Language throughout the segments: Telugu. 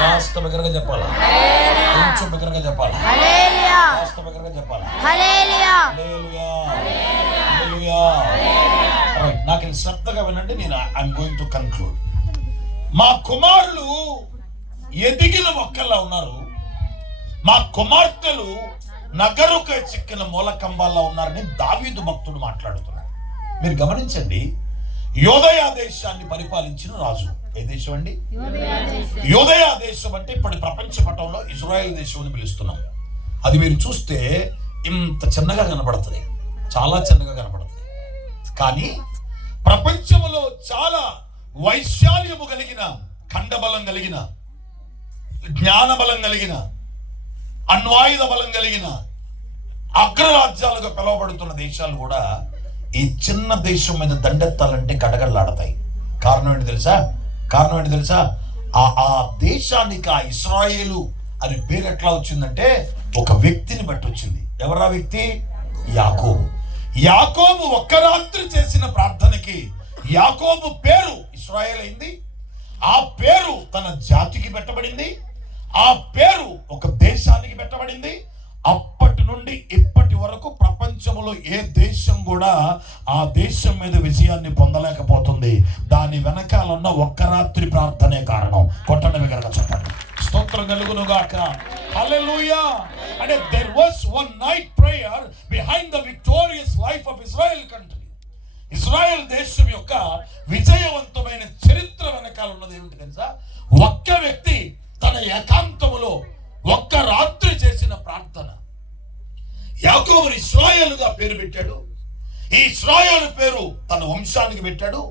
కాస్త బిగ్గరగా చెప్పాలా, కొంచెం బిగ్గరగా చెప్పాలా, కాస్త బిగ్గరగా చెప్పాలా. నాకు శ్రద్ధగా వినండి, నేను ఐఎమ్ గోయింగ్ టు కన్క్లూడ్. మా కుమారులు ఎదిగిన మొక్కల్లా ఉన్నారు, మా కుమార్తెలు నగరుకు చిక్కిన మూలకంబాల్లో ఉన్నారని దావీదు భక్తుడు మాట్లాడుతున్నాడు. మీరు గమనించండి, యోదయా దేశాన్ని పరిపాలించిన రాజు. ఏ దేశం అండి? యోదయా దేశం అంటే ఇప్పటి ప్రపంచ పటంలో ఇజ్రాయెల్ దేశం అని పిలుస్తున్నాం. అది మీరు చూస్తే ఇంత చిన్నగా కనపడుతుంది, చాలా చిన్నగా కనపడుతుంది. కానీ ప్రపంచంలో చాలా వైశాల్యము కలిగిన, ఖండబలం కలిగిన, జ్ఞానబలం కలిగిన, అణ్వాయుధ బలం కలిగిన అగ్రరాజ్యాలుగా పిలువబడుతున్న దేశాలు కూడా ఈ చిన్న దేశం మీద దండెత్తాలంటే గడగడలాడతాయి. కారణం ఏంటి తెలుసా? ఆ దేశానికి ఆ ఇశ్రాయేలు అనే పేరు ఎట్లా వచ్చిందంటే ఒక వ్యక్తిని బట్టి వచ్చింది. ఎవరా వ్యక్తి? యాకోబు ఒక్క రాత్రి చేసిన ప్రార్థనకి యాకోబు పేరు ఇశ్రాయేల్ అయింది. ఆ పేరు తన జాతికి పెట్టబడింది, ఆ పేరు ఒక దేశానికి పెట్టబడింది. అప్పటి నుండి ఇప్పటి వరకు ప్రపంచంలో ఏ దేశం కూడా ఆ దేశం మీద విజయాన్ని పొందలేకపోతుంది. దాని వెనకాల ఉన్న ఒక్క రాత్రి ప్రార్థనే కారణం. కొట్టండి కనుక చెప్పండి, స్తోత్రం కలుగునుగాక. హల్లెలూయా. అంటే there was one night prayer behind the victorious life of Israel country. Israel దేశం యొక్క విజయవంతమైన చరిత్ర వెనకాల ఉన్నది ఏమిటి తెలుసా? ఒక్క వ్యక్తి తన ఏకాంతములో ఒక్క రాత్రి చేసిన ప్రార్థన. యాకోబు ఇశ్రాయేలుగా పేరు పెట్టాడు. ఈ ఇశ్రాయేలు పేరు తన వంశానికి పెట్టాడు,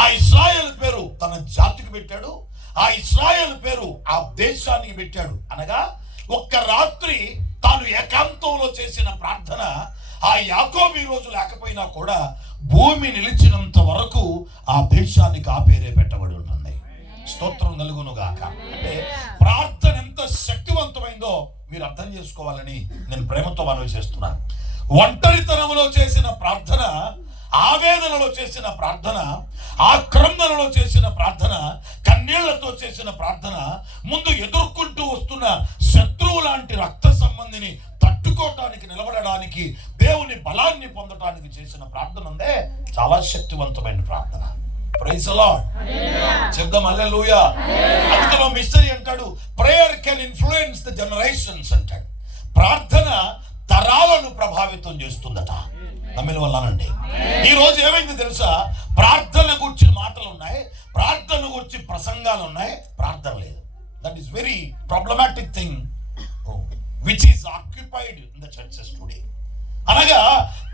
ఆ ఇశ్రాయేలు పేరు తన జాతికి పెట్టాడు, ఆ ఇశ్రాయేలు పేరు ఆ దేశానికి పెట్టాడు. అనగా ఒక్క రాత్రి తాను ఏకాంతంలో చేసిన ప్రార్థన. ఆ యాకోబు ఈ రోజు లేకపోయినా కూడా భూమి నిలిచినంత వరకు ఆ దేశానికి ఆ పేరే పెట్టబడి ఉంటుంది. స్తోత్రం కలుగునుగాక. అంటే ప్రార్థన ఎంత శక్తివంతమైందో మీరు అర్థం చేసుకోవాలని నేను ప్రేమతో మనవి చేస్తున్నాను. ఒంటరితనంలో చేసిన ప్రార్థన, ఆవేదనలో చేసిన ప్రార్థన, ఆక్రందనలో చేసిన ప్రార్థన, కన్నీళ్లతో చేసిన ప్రార్థన, ముందు ఎదుర్కొంటూ వస్తున్న శత్రువు లాంటి రక్త సంబంధిని తట్టుకోవటానికి, నిలబడడానికి, దేవుని బలాన్ని పొందటానికి చేసిన ప్రార్థన ఉందే చాలా శక్తివంతమైన ప్రార్థన. Praise the Lord. చెప్దాం హల్లెలూయా. అందులో మిస్టరీ అంటాడు, prayer can influence the generations అంటాడు. ప్రార్థన తరాలను ప్రభావితం చేస్తుందట. నమ్మిన వల్లనండి. ఈ రోజు ఏమైంది తెలుసా? ప్రార్థన గురించి మాటలు ఉన్నాయి, ప్రార్థన గురించి ప్రసంగాలు ఉన్నాయి, ప్రార్థన లేదు. That is very problematic thing which is occupied in the churches today. అనగా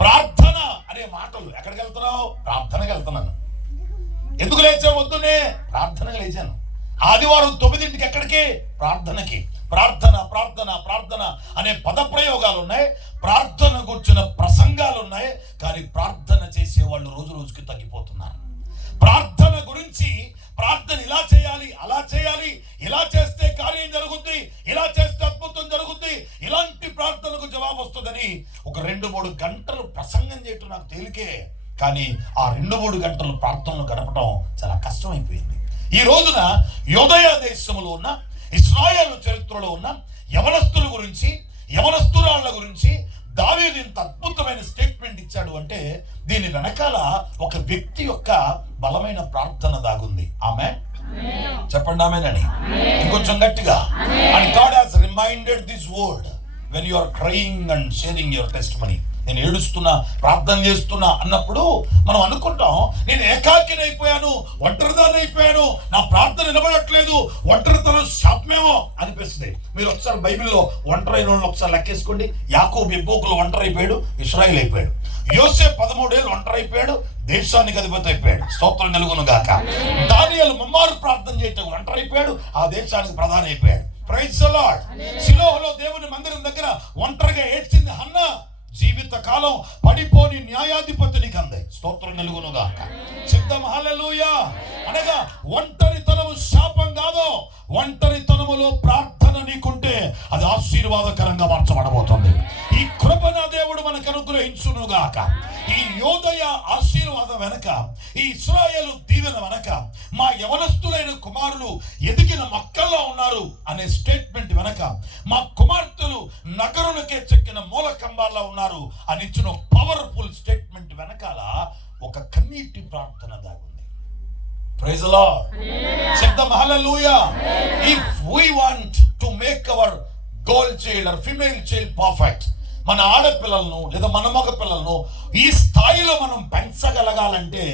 ప్రార్థన అనే మాటలు, ఎక్కడికి వెళ్తున్నావు? ప్రార్థనకి వెళ్తున్నాను. ఎందుకు లేచావు? వద్దునే ప్రార్థనగా లేచాను. ఆదివారం 9ంటికి ఎక్కడికి? ప్రార్థనకి. ప్రార్థన ప్రార్థన ప్రార్థన అనే పదప్రయోగాలు ఉన్నాయి, ప్రార్థన కూర్చున్న ప్రసంగాలు ఉన్నాయి. కానీ ప్రార్థన చేసే వాళ్ళు రోజు రోజుకి తగ్గిపోతున్నారు. ప్రార్థన గురించి, ప్రార్థన ఇలా చేయాలి, అలా చేయాలి, ఇలా చేస్తే కార్యం జరుగుద్ది, ఇలా చేస్తే అద్భుతం జరుగుద్ది, ఇలాంటి ప్రార్థనకు జవాబు వస్తుందని ఒక 2-3 గంటలు ప్రసంగం చేయటం నాకు తేలికే. కానీ ఆ 2-3 గంటలు ప్రార్థనలు గడపడం చాలా కష్టమైపోయింది. ఈ రోజున యోదయా దేశంలో ఉన్న, ఇశ్రాయేలు చరిత్రలో ఉన్న యవనస్తుల గురించి, యవనస్తురాళ్ల గురించి దావీదు ఇంత అద్భుతమైన స్టేట్మెంట్ ఇచ్చాడు అంటే దీని వెనకాల ఒక వ్యక్తి యొక్క బలమైన ప్రార్థన దాగుంది. ఆమేన్ చెప్పండి, ఆమేన్ అని ఇంకొంచెం గట్టిగా. And God has reminded this word when you are crying and sharing your testimony. నేను ఏడుస్తున్నా, ప్రార్థన చేస్తున్నా అన్నప్పుడు మనం అనుకుంటాం, నేను ఏకాకిని అయిపోయాను, ఒంటరిదాన్ని అయిపోయాను, నా ప్రార్థన నిలబడట్లేదు, ఒంటరితనం శాపమేమో అనిపిస్తుంది. మీరు ఒకసారి బైబిల్లో ఒంటరైన వాళ్ళు ఒకసారి లెక్కేసుకోండి. యాకోబు ఎబ్బోకులు ఒంటరి అయిపోయాడు, ఇశ్రాయేలు అయిపోయాడు. యోసేపు 13 ఏళ్ళు ఒంటరి అయిపోయాడు, దేశానికి అధిపతి అయిపోయాడు. స్తోత్రం కలుగును గాక. దానియేలు ముమ్మారు ప్రార్థన చేయటం ఒంటరి అయిపోయాడు, ఆ దేశానికి ప్రధాని అయిపోయాడు. Praise the lord. షిలోహులో దేవుని మందిరం దగ్గర ఒంటరిగా ఏడ్చింది హన్నా, జీవిత కాలం పడిపోని న్యాయాధిపతినికి అంది. స్తోత్రం కలుగును గాక. చెప్దాం హల్లెలూయా. అనగా ఒంటరితనము శాపం కాదు, ఒంటరితనములో ప్రార్థన నీకుంటే అది ఆశీర్వాదకరంగా మార్చబడబోతుంది. ఈ కృపణ దేవుడు మనకు అనుగ్రహించును గాక. ఈ యోదయ ఆశీర్వాదం వెనక, ఈ ఇశ్రాయేలు దీవెన వెనక మా యవనస్తులైన కుమారులు ఎదిగిన మొక్కల్లో ఉన్న ఉన్నారు అనే స్టేట్మెంట్ వెనక, మా కుమార్తెలు నగరులకే చెక్కిన మూల కంబాల్లో ఉన్నారు అని ఇచ్చిన పవర్ఫుల్ స్టేట్మెంట్ వెనకాల ఒక కన్నీటి ప్రార్థన దాగుంది. Praise the Lord. చెప్దాం hallelujah. If we want to make our girl child or female child perfect, మన ఆడపిల్లలను లేదా మన మగ పిల్లలను ఈ స్థాయిలో మనం పెంచగలగాలంటే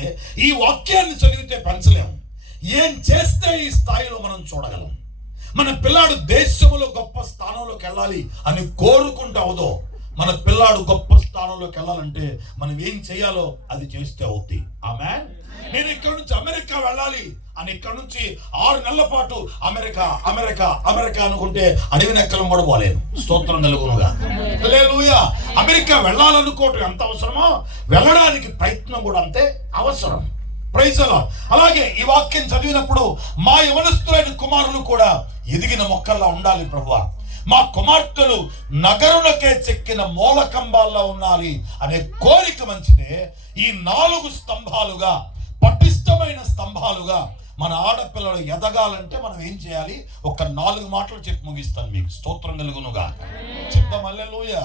ఈ వాక్యాన్ని చదివితే పెంచలేము. ఏం చేస్తే ఈ స్థాయిలో మనం చూడగలం? మన పిల్లాడు దేశంలో గొప్ప స్థానంలోకి వెళ్ళాలి అని కోరుకుంటే అవదో. మన పిల్లాడు గొప్ప స్థానంలోకి వెళ్ళాలంటే మనం ఏం చేయాలో అది చేస్తే అవుద్ది. ఆమేన్. నేను ఇక్కడ నుంచి అమెరికా వెళ్ళాలి అని ఇక్కడ నుంచి 6 నెలల పాటు అమెరికా అమెరికా అమెరికా అనుకుంటే అడవి నెక్కలం కూడా పోలేను. స్తోత్రం కలుగునుగా. హల్లెలూయా. అమెరికా వెళ్ళాలనుకోవటం ఎంత అవసరమో వెళ్ళడానికి ప్రయత్నం కూడా అంతే అవసరం. Praise the Lord. అలాగే ఈ వాక్యం చదివినప్పుడు మా యవనస్తులైన కుమారులు కూడా ఎదిగిన మొక్కల్లా ఉండాలి ప్రభువా. మా కుమార్తెలు నగరులకే చెక్కిన మూల కంబాల్లో ఉండాలి అనే కోరిక మంచిదే. ఈ 4 స్తంభాలుగా, పటిష్టమైన స్తంభాలుగా మన ఆడపిల్లలు ఎదగాలంటే మనం ఏం చేయాలి? ఒక 4 మాటలు చెప్పి ముగిస్తాను మీకు. స్తోత్రం కలుగునుగా. చెప్దాం హల్లెలూయా.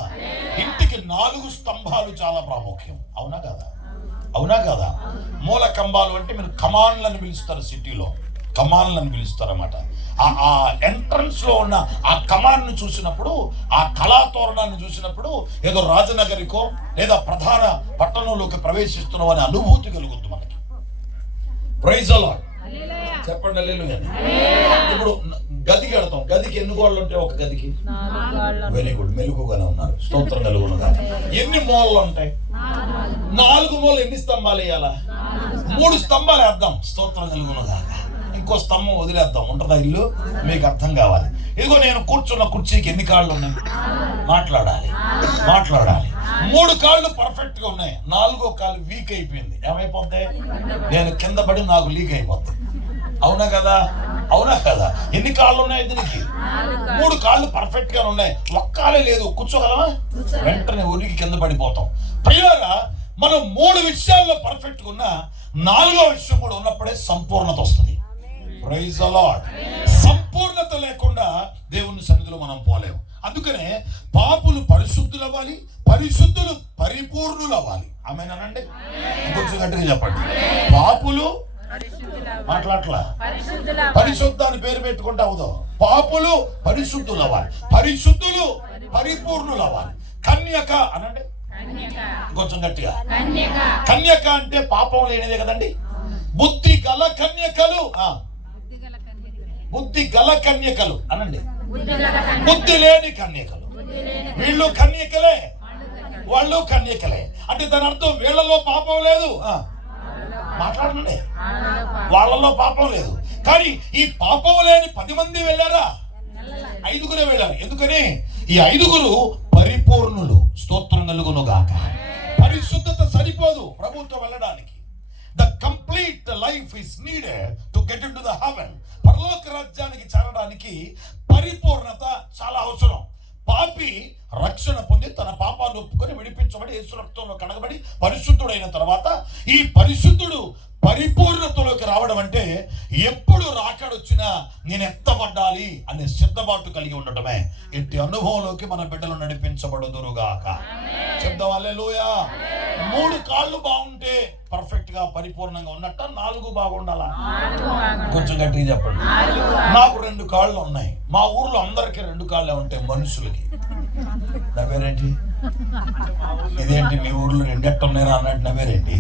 ఇంటికి 4 స్తంభాలు చాలా ప్రాముఖ్యం. అవునా కదా? అవునా కదా? మూల కంబాలు అంటే మీరు కమాన్లను పిలుస్తారు, సిటీలో కమాన్లను పిలుస్తారు అన్నమాట. ఆ ఎంట్రన్స్ లో ఉన్న ఆ కమాన్ చూసినప్పుడు, ఆ కళాతోరణాన్ని చూసినప్పుడు ఏదో రాజనగరికో లేదా ప్రధాన పట్టణంలోకి ప్రవేశిస్తున్నాం అనే అనుభూతి కలుగుతుంది మనకి. Praise the Lord. చెప్పండి హల్లెలూయా. ఇప్పుడు గది కడతాం. గదికి ఎన్ని గోడలు ఉంటాయి? ఒక గదికి వెరీ గుడ్, మెలుగుగానే ఉన్నారు. స్తోత్రం కలుగునుగా. ఎన్ని మూలలు ఉంటాయి? 4 మూలలు. ఎన్ని స్తంభాలు వేయాలా? 3 స్తంభాలు వేద్దాం. స్తోత్రం కలుగునుగా. ఇంకో స్తంభం వదిలేద్దాం. ఉంటుందా ఇల్లు? మీకు అర్థం కావాలి. ఇదిగో నేను కూర్చున్న కుర్చీకి ఎన్ని కాళ్ళు ఉన్నాయి? మాట్లాడాలి. 3 కాళ్ళు పర్ఫెక్ట్ గా ఉన్నాయి. 4వ కాలు వీక్ అయిపోయింది. ఏమైపోద్ది? నేను కింద పడి నాకు లీక్ అయిపోద్ది. అవునా కదా? అవునా కదా? ఎన్ని కాళ్ళు ఉన్నాయి దీనికి? 3 కాళ్ళు పర్ఫెక్ట్ గా ఉన్నాయి. ఒక్కాలే లేదు. కూర్చోగలమా? వెంటనే ఉరికి కింద పడిపోతాం. ప్రియులారా, మనం 3 విషయాల్లో పర్ఫెక్ట్ గా ఉన్నా 4వ విషయం కూడా ఉన్నప్పుడే సంపూర్ణత వస్తుంది. Praise the Lord. సంపూర్ణత లేకుండా దేవుని సన్నిధిలో మనం పోలేము. అందుకనే పాపులు పరిశుద్ధులు అవ్వాలి, పరిశుద్ధులు పరిపూర్ణులు అవ్వాలి. ఆమేనండి. కొంచెం గట్టిగా చెప్పండి. పాపులు మాట్లాడలా, పరిశుద్ధ అని పేరు పెట్టుకుంటే అవదు. పాపులు పరిశుద్ధులు అవ్వాలి, పరిశుద్ధులు పరిపూర్ణులు అవ్వాలి. కన్యక అనండి కొంచెం గట్టిగా. కన్యక అంటే పాపం లేనిదే కదండి. బుద్ధి గల కన్యకలు, బుద్ధి గల కన్యకలు అనండి. బుద్ధి లేని కన్యకలు. వీళ్ళు కన్యకలే, వాళ్ళు కన్యకలే. అంటే దాని అర్థం వీళ్ళలో పాపం లేదు. మాట్లాడండి. వాళ్ళలో పాపం లేదు. కానీ ఈ పాపం లేని 10 మంది వెళ్ళారా? 5గురే వెళ్ళారు. ఎందుకని? ఈ 5గురు పరిపూర్ణులు. స్తోత్రం కలుగునుగాక. పరిశుద్ధత సరిపోదు ప్రభుత్వం వెళ్ళడానికి. The complete life is needed to get into the heaven. పరలోక రాజ్యానికి చేరడానికి పరిపూర్ణత చాలా అవసరం. పాపి రక్షణ పొంది తన పాపాన్ని ఒప్పుకొని విడిపించబడి యేసు రక్తంలో కడగబడి పరిశుద్ధుడైన తర్వాత ఈ పరిశుద్ధుడు పరిపూర్ణతలోకి రావడం అంటే ఎప్పుడు రాకడొచ్చినా నేను ఎత్తబడ్డాలి అనే సిద్ధపాటు కలిగి ఉండటమే. ఇట్టి అనుభవంలోకి మన బిడ్డలు నడిపించబడుదురుగాక. చెప్దాం హల్లెలూయా. 3 కాళ్ళు బాగుంటే పర్ఫెక్ట్ గా పరిపూర్ణంగా ఉన్నట్ట. 4 బాగుండాలా? కొంచెం గట్టిగా చెప్పండి. నాకు 2 కాళ్ళు ఉన్నాయి. మా ఊర్లో అందరికీ 2 కాళ్ళే ఉంటాయి మనుషులకి. నా పేరేంటి? ఇదేంటి మీ ఊర్లో 2 ఎట్ట ఉన్నారా అన్నట్టు నా పేరేంటి?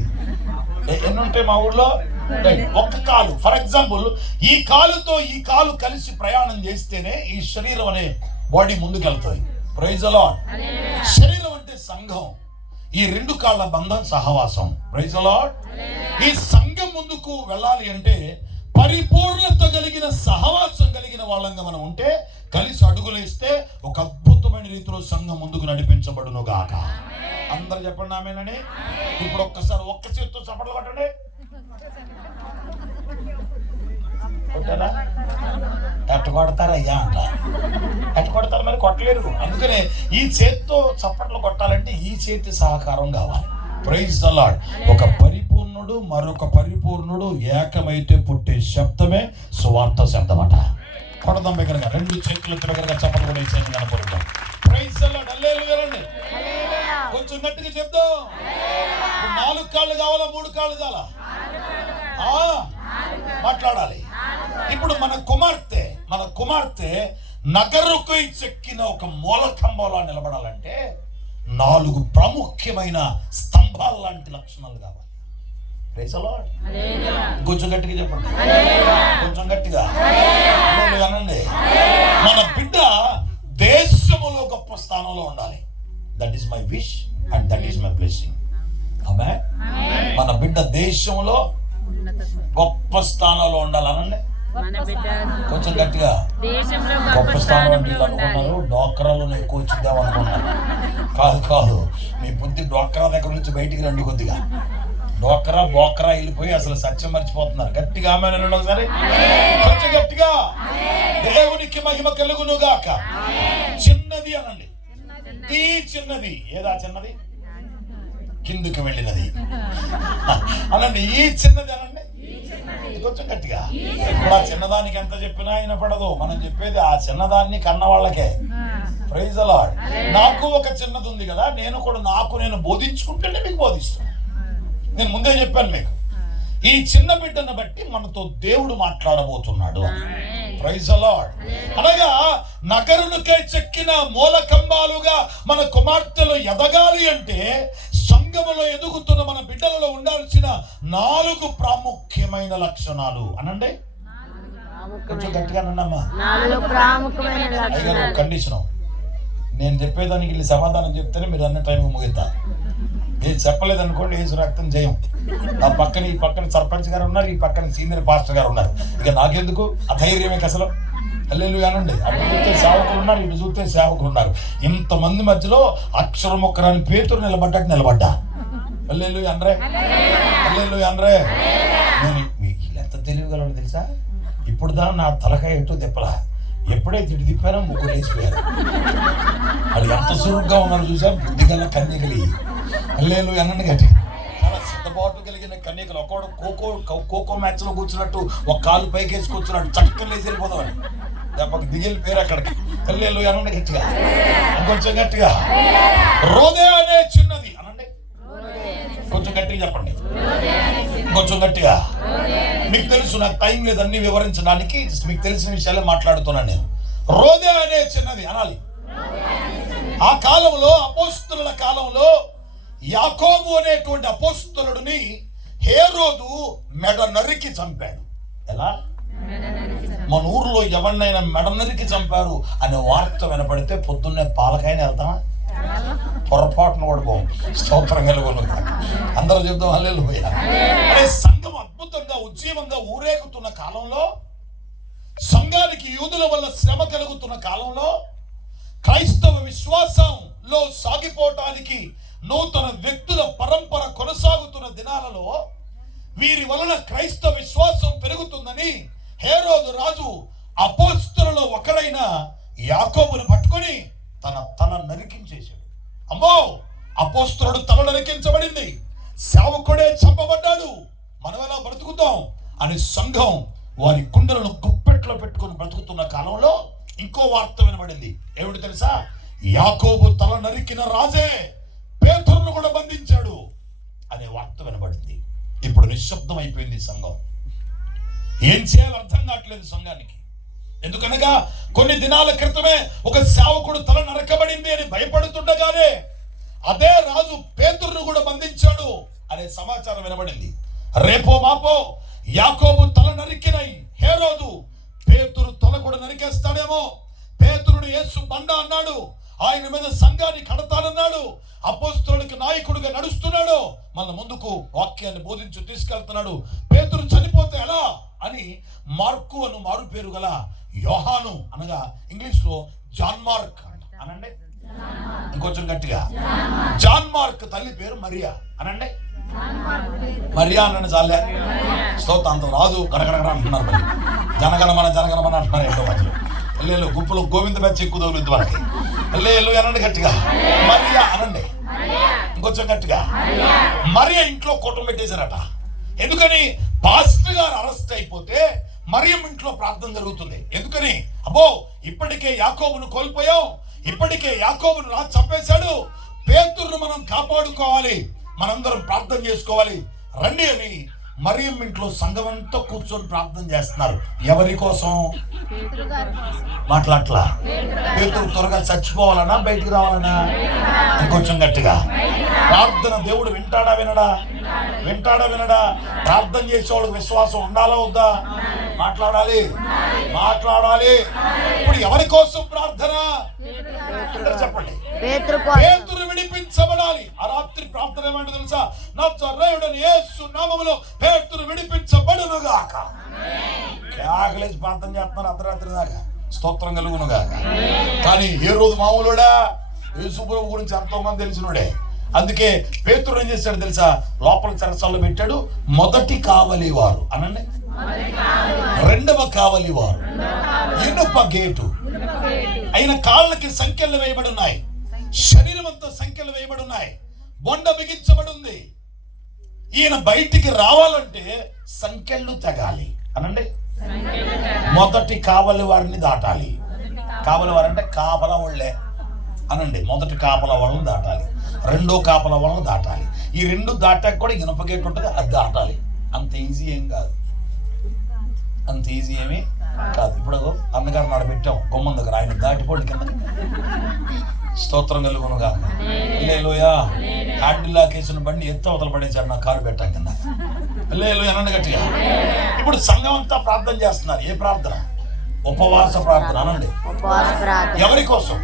ఎన్ని ఉంటాయి మా ఊర్లో? 1 కాలు. ఫర్ ఎగ్జాంపుల్, ఈ కాలుతో ఈ కాలు కలిసి ప్రయాణం చేస్తేనే ఈ శరీరం అనే బాడీ ముందుకెళ్తుంది. Praise the Lord. శరీరం అంటే సంఘం. ఈ 2 కాళ్ళ బంధం సహవాసం. Praise the Lord. ఈ సంఘం ముందుకు వెళ్ళాలి అంటే పరిపూర్ణత కలిగిన సహవాసం కలిగిన వాళ్ళంగా మనం ఉంటే, కలిసి అడుగులేస్తే ఒక అద్భుతమైన రీతిలో సంఘం ముందుకు నడిపించబడును గాక. అందరూ చెప్పండి ఆమేనని. ఇప్పుడు ఒక్కసారి ఒక్క చేతితో చప్పట్లు కొట్టండి. కొట్టారా? ఎట్ట కొడతారయ్యా అంట. ఎట్ట కొడతారు? మరి కొట్టలేరు. అందుకనే ఈ చేతితో చప్పట్లు కొట్టాలంటే ఈ చేతి సహకారం కావాలి. Praise the Lord. ఒక పరిపూర్ణుడు మరొక పరిపూర్ణుడు ఏకమైతే పుట్టే శబ్దమే సువార్త శబ్దమట. కొడదాం దగ్గరగా, రెండు చేతులు దగ్గరగా చప్పట్లు కూడా ఇచ్చేసి కనపడుతాం. ప్రైజ్ ది లార్డ్, హల్లెలూయా రండి. కొంచెం గట్టిగా చెప్దాం. 4 కాళ్ళు కావాలా 3 కాళ్ళు కావాలా? మాట్లాడాలి. ఇప్పుడు మన కుమార్తె నగరుకు చెక్కిన ఒక మూలకంబంలా నిలబడాలంటే 4 ప్రాముఖ్యమైన స్తంభాల లాంటి లక్షణాలు కావాలి. Praise the Lord. కొంచెం గట్టిగా చెప్పండి, కొంచెం గట్టిగా అనండి. మన బిడ్డ దేశములో గొప్ప స్థానంలో ఉండాలి. That is my wish and that is my blessing. Amen. మన బిడ్డ దేశంలో గొప్ప స్థానంలో ఉండాలి అనండి. కొంచెం గట్టిగా. గొప్ప స్థానం అనుకున్నారు, డోక్రాలో ఎక్కువ వచ్చిద్దాం అనుకున్నారు. కాదు, మీ బుద్ధి డోక్రా దగ్గర నుంచి బయటికి రండి. కొద్దిగా బోక్రా వెళ్ళిపోయి అసలు సత్యం మర్చిపోతున్నారు. గట్టిగా ఆమె ఒకసారి, కొంచెం గట్టిగా. దేవునికి మహిమ కలుగునుగాక. చిన్నది అనండి. ఈ చిన్నది ఏదా? చిన్నది కిందికి వెళ్ళినది అనండి. ఈ చిన్నది అనండి. కొంచెం గట్టిగా. ఇప్పుడు ఆ చిన్నదానికి ఎంత చెప్పినా వినపడదు. మనం చెప్పేది ఆ చిన్నదాన్ని కన్న వాళ్ళకే. Praise the Lord. నాకు ఒక చిన్నది ఉంది కదా, నేను కూడా నేను బోధించుకుంటేనే మీకు బోధిస్తాను. నేను ముందే చెప్పాను మీకు, ఈ చిన్న బిడ్డను బట్టి మనతో దేవుడు మాట్లాడబోతున్నాడు అని. Praise the Lord. అనగా నగరునికై చెక్కిన మూలకంబాలుగా మన కుమార్తెలు ఎదగాలి అంటే సంఘములో ఎదుగుతున్న మన బిడ్డలలో ఉండాల్సిన 4 ప్రాముఖ్యమైన లక్షణాలు అనండి. కొంచెం గట్టిగా అనండమ్మా. కండిషను నేను చెప్పేదానికి వెళ్ళి సమాధానం చెప్తేనే మీరు అన్న టైంకి ముగిస్తా. ఏది చెప్పలేదనుకోండి, ఏసు రక్తం చేయం. ఈ పక్కన సర్పంచ్ గారు ఉన్నారు, ఈ పక్కన సీనియర్ పాస్టర్ గారు ఉన్నారు. ఇక నాకెందుకు అధైర్యమే అసలు. హల్లెలూయా అనండి. అటు చూస్తే సేవకులు ఉన్నారు, ఇటు చూస్తే సేవకులు ఉన్నారు. ఇంతమంది మధ్యలో అక్షరం ఒక్కరాని పేతురు నిలబడ్డా. హల్లెలూయా అనరే, హల్లెలూయా అనరే. నేను వీళ్ళు ఎంత తెలియగలడు తెలుసా? ఇప్పుడు దా నా తలకాయ ఎటు తిప్పలా. ఎప్పుడైతే ఇటు తిప్పారో ముగ్గురు లేచిపోయారు. వాళ్ళు ఎంత సురుగ్గా ఉన్నారు చూసా, బుద్ధిగల కన్యకలి. హల్లెలూయా అనండి గట్టి. చాలా సిద్ధపాటు కలిగిన కన్యకలు. ఒకడు ఖోఖో మ్యాచ్ లో కూర్చున్నట్టు ఒక కాలు పైకి వేసి కూర్చున్నట్టు చక్కగా లేచి వెళ్ళిపోతామని దెబ్బకి దిగిలి పేరు అక్కడికి. హల్లెలూయా అనండి గట్టిగా, ఇంకొంచెం గట్టిగా. రోదే అనే చిన్నది అనండి. కొంచెం గట్టిగా చెప్పండి, కొంచెం గట్టిగా. మీకు తెలుసు, నాకు టైం లేదు అన్ని వివరించడానికి. మీకు తెలిసిన విషయాలే మాట్లాడుతున్నాను నేను. రోదే అనే చిన్నది అనాలి. ఆ కాలంలో, అపోస్తలుల కాలంలో, యాకోబు అనేటువంటి అపోస్తలుడిని హేరోదు మెడ నరికి చంపాడు. ఎలా? మన ఊర్లో ఎవరినైనా మెడ నరికి చంపారు అనే వార్త వినపడితే పొద్దున్నే పాలకాయని వెళ్తామా? పొరపాటును పడిపోం. స్తోత్రం కలుగును. అందరూ చెప్దాం హల్లెలూయా. అనే సంఘం అద్భుతంగా ఉజ్జీవంగా ఊరేగుతున్న కాలంలో, సంఘానికి యూదుల వల్ల శ్రమ కలుగుతున్న కాలంలో, క్రైస్తవ విశ్వాసంలో సాగిపోవటానికి నూతన వ్యక్తుల పరంపర కొనసాగుతున్న దినాలలో వీరి వలన క్రైస్తవ విశ్వాసం పెరుగుతుందని హేరోదు రాజు అపోస్తలులలో ఒకడైన యాకోబును పట్టుకొని తల నరికించేశాడు. అమ్మో, అపోస్తలుడు తల నరికించబడింది, సేవకుడే చంపబడ్డాడు, మనం ఎలా బ్రతుకుతాం అని సంఘం వారి కుండలను గుప్పెట్లో పెట్టుకొని బ్రతుకుతున్న కాలంలో ఇంకో వార్త వినబడింది. ఏమిటి తెలుసా? యాకోబు తల నరికిన రాజే పేతురును కూడా బంధించాడు అనే వార్త వినబడింది. ఇప్పుడు నిశ్శబ్దం అయిపోయింది సంఘం. ఏం చేయాలో అర్థం కావట్లేదు సంఘానికి. ఎందుకనగా కొన్ని దినాల క్రితమే ఒక సేవకుడు తల నరకబడింది అని భయపడుతుండగానే అదే రాజు పేతురును కూడా బంధించాడు అనే సమాచారం వినబడింది. రేపో మాపో యాకోబు తల నరికిన హేరోదు పేతురు తల కూడా నరికేస్తాడేమో. పేతురుడు యేసు బండ అన్నాడు, ఆయన మీద సంఘాన్ని కడతానన్నాడు, అపోస్తలుడికి నాయకుడిగా నడుస్తున్నాడు, మన ముందుకు వాక్యాన్ని బోధించి తీసుకెళ్తున్నాడు. పేతురు చనిపోతే ఎలా అని మార్కు అను మారు పేరు గల యోహాను, అనగా ఇంగ్లీష్ లో జాన్ మార్క్ అనండి. ఇంకొంచెం గట్టిగా. జాన్ మార్క్ తల్లి పేరు మరియా అనండి. మరియా అనండి చాలే. స్తోత్రం రాదు గడగడ అంటున్నారు. మరి జనగణమన అంటున్నారు. ఏంటో మధ్యలో లేదు గుంపులో గోవింద బ్యాచ్ ఎక్కువ తగులుద్ది మనకి. లేదు అనండి గట్టిగా. మరియా అనండి. ఇంకొంచెం గట్టిగా. మరియా ఇంట్లో కూటం పెట్టేశారట. ఎందుకని? పాస్టర్ గారు అరెస్ట్ అయిపోతే మరియం ఇంట్లో ప్రార్థన జరుగుతుంది. ఎందుకని? అబ్బో ఇప్పటికే యాకోబును కోల్పోయాం, ఇప్పటికే యాకోబును రాజు చంపేశాడు, పేతురును మనం కాపాడుకోవాలి, మనందరం ప్రార్థన చేసుకోవాలి రండి అని మరియమ్మ ఇంట్లో సంఘం అంతా కూర్చొని ప్రార్థన చేస్తున్నారు. ఎవరి కోసం? మాట్లాడలా. పేతురు త్వరగా చచ్చిపోవాలనా బయటికి రావాలనా? ఇంకొంచెం గట్టిగా ప్రార్థన. దేవుడు వింటాడా వినడా? వింటాడా వినడా? ప్రార్థన చేసే వాళ్ళకి విశ్వాసం ఉండాలా వద్దా? మాట్లాడాలి, మాట్లాడాలి. ఇప్పుడు ఎవరి కోసం ప్రార్థన? చెప్పండి. పేతురు విడిపించబడాలి. ఆ రాత్రి ప్రార్థన ఏమంటే తెలుసా? నజరేయుడైన యేసు నామములో పేతురు విడిపించబడును గాక. కేకలేసి ప్రార్థన చేస్తున్నారు అర్ధరాత్రి దాకా, స్తోత్రం కలుగును గాక. కానీ ఏ రోజు మామూలుడా? యేసుప్రభు గురించి ఎంతో మంది తెలిసినోడే. అందుకే పేతురు ఏం చేశాడు తెలుసా? లోపల చెరసాల్లో పెట్టాడు. మొదటి కావలివారు అనండి, రెండవ కావలివారు, ఇనుప గేటు. ఆయన కాళ్ళకి సంఖ్యలు వేయబడి ఉన్నాయి, శరీరం అంతా సంఖ్యలు వేయబడి ఉన్నాయి, బొండ బిగించబడి ఉంది. ఈయన బయటికి రావాలంటే సంఖ్యలు తెగాలి అనండి. మొదటి కావలి వారిని దాటాలి. కావలి వారు అంటే కాపల వాళ్ళే అనండి. మొదటి కాపల వాళ్ళని దాటాలి, రెండో కాపల వాళ్ళని దాటాలి. ఈ రెండు దాటాక కూడా ఇనుప గేట్ ఉంటుంది, అది దాటాలి. అంత ఈజీ ఏం కాదు, అంత ఈజీ ఏమీ కాదు. ఇప్పుడు అన్నగారు నాడు పెట్టాం గుమ్మం దగ్గర, ఆయన దాటిపోండి కింద. స్తోత్రం కలుగునుగా. హల్లెలూయా. హ్యాండిల్ లాకేసిన బండి ఎత్తు అవతల పడేసాడు, నా కారు పెట్టాం కింద. హల్లెలూయా అనండి గట్టిగా. ఇప్పుడు సంఘం అంతా ప్రార్థన చేస్తున్నారు. ఏ ప్రార్థన? ఉపవాస ప్రార్థన అనండి. ఎవరి కోసం?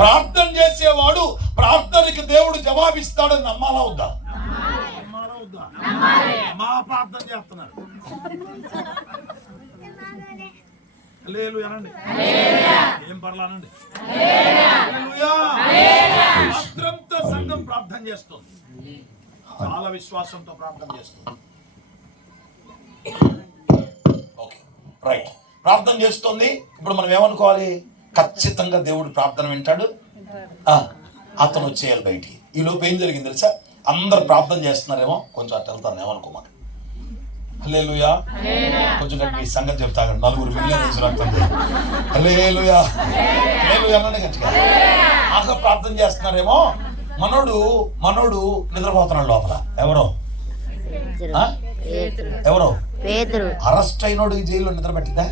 ప్రార్థన చేసేవాడు ప్రార్థనకి దేవుడు జవాబిస్తాడని నమ్మాలా వద్దా? మా ప్రార్థన చేస్తున్నారు. ఏం పర్లానండి. భద్రంతో సంఘం ప్రార్థన చేస్తుంది, చాలా విశ్వాసంతో ప్రార్థన చేస్తుంది. ఓకే రైట్, ప్రార్థన చేస్తుంది. ఇప్పుడు మనం ఏమనుకోవాలి? ఖచ్చితంగా దేవుడు ప్రార్థన వింటాడు, అతను వచ్చేయాలి బయటికి. ఈ లోపు ఏం జరిగింది తెలుసా? అందరు ప్రార్థన చేస్తున్నారేమో, కొంచెం అట్టు వెళ్తాను ఏమనుకోమాక. హల్లెలూయా. కొంచెం గట్టి మీ సంగతి చెప్తాడు. 4 మిలియన్ వేసురాస్తుంది. హల్లెలూయా, హల్లెలూయా అనండి గట్టిగా. ఆగా ప్రార్థన చేస్తున్నారేమో. మనోడు నిద్రపోతున్నాడు లోపల. ఎవరో అరెస్ట్ అయినోడికి జైల్లో నిద్ర పట్టిందా?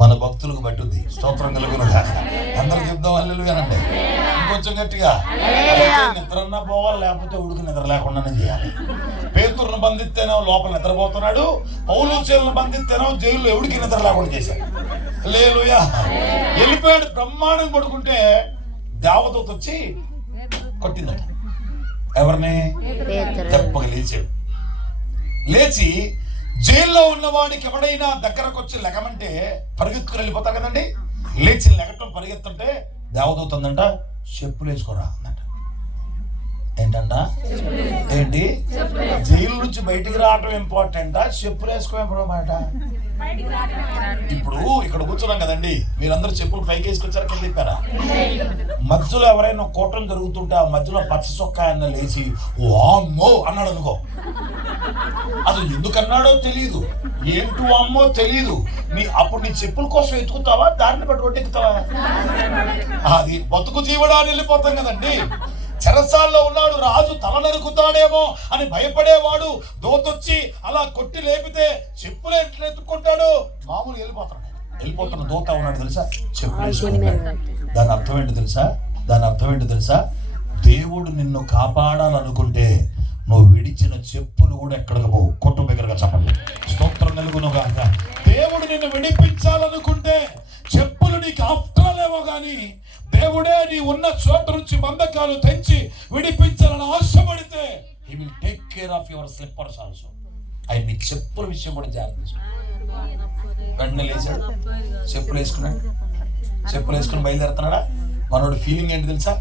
మన భక్తులకు పట్టుద్ది. స్తోత్రం కలుగును గాక. అందరూ చెప్దాం హల్లెలూయా అనండి ఇంకొంచెం గట్టిగా. నిద్రన్నా పోవాలి, లేకపోతే ఉడికి నిద్ర లేకుండానే చేయాలి. పేతురును బంధిస్తేనో లోపల నిద్రపోతున్నాడు, పౌలుసేలను బంధిస్తేనో జైల్లో ఎవడికి నిద్ర లేకుండా చేశాడు. హల్లెలూయా. వెళ్ళిపోయాడు. బ్రహ్మాండం పడుకుంటే దేవదూత వచ్చి కొట్టిందట. ఎవరిని? దెబ్బకి లేచాడు. లేచి జైల్లో ఉన్నవాడికి ఎవడైనా దగ్గరకు వచ్చి లెగమంటే పరిగెత్తుకుని వెళ్ళిపోతారు కదండి. లేచి లెగటం పరిగెత్తుంటే దేవదూత ఉందంట, చెప్పులు వేసుకోరా అందంట. ఏంటంట? ఏంటి? జైలు నుంచి బయటికి రావటం ఇంపార్టెంటా, చెప్పులు వేసుకోమాట? ఇప్పుడు ఇక్కడ కూర్చున్నాం కదండి, మీరందరూ చెప్పులు పైకి వేసుకొచ్చారా కింద తిప్పారా? మధ్యలో ఎవరైనా కూటం జరుగుతుంటే ఆ మధ్యలో పచ్చ చొక్కా అన్న లేచి వామ్మో అన్నాడు అనుకో, అది ఎందుకన్నాడో తెలియదు, ఏంటో అమ్మో తెలియదు, అప్పుడు నీ చెప్పుల కోసం ఎత్తుకుతావా, దారిని బట్టి రొట్టెక్కుతావా? అది బతుకు జీవడాన్ని వెళ్ళిపోతాం కదండి. చెరసాల్లో ఉన్నాడు, రాజు తల నరుకుతాడేమో అని భయపడేవాడు దోతొచ్చి అలా కొట్టి లేపితే చెప్పులు ఎట్లా ఎత్తుకుంటాడు? మామూలు వెళ్ళిపోతున్న దోత ఉన్నాడు తెలుసా, చెప్పులు వేసుకుంటాడు. దాని అర్థం ఏంటి తెలుసా? దేవుడు నిన్ను కాపాడాలనుకుంటే నువ్వు విడిచిన చెప్పులు కూడా ఎక్కడికి పోవు. కొట్టు బిగ్గరగా చెప్పండి. స్తోత్రం కలుగును గాక. దేవుడు నిన్ను విడిపించాలనుకుంటే చెప్పులు నీకు ఆఫ్టర్లేవో గాని దేవుడే నీ ఉన్న చోట నుంచి బంధకాలు తెంచి విడిపించాలని ఆశపడితే he will take care of your slippers also. ఆయన నీ చెప్పుల విషయం కూడా జాగ్రత్త తీసుకుంటాడు. వెంటనే లేచాడు, చెప్పులు వేసుకుని బయలుదేరుతున్నాడా. మనోడు ఫీలింగ్ ఏంటి తెలుసా?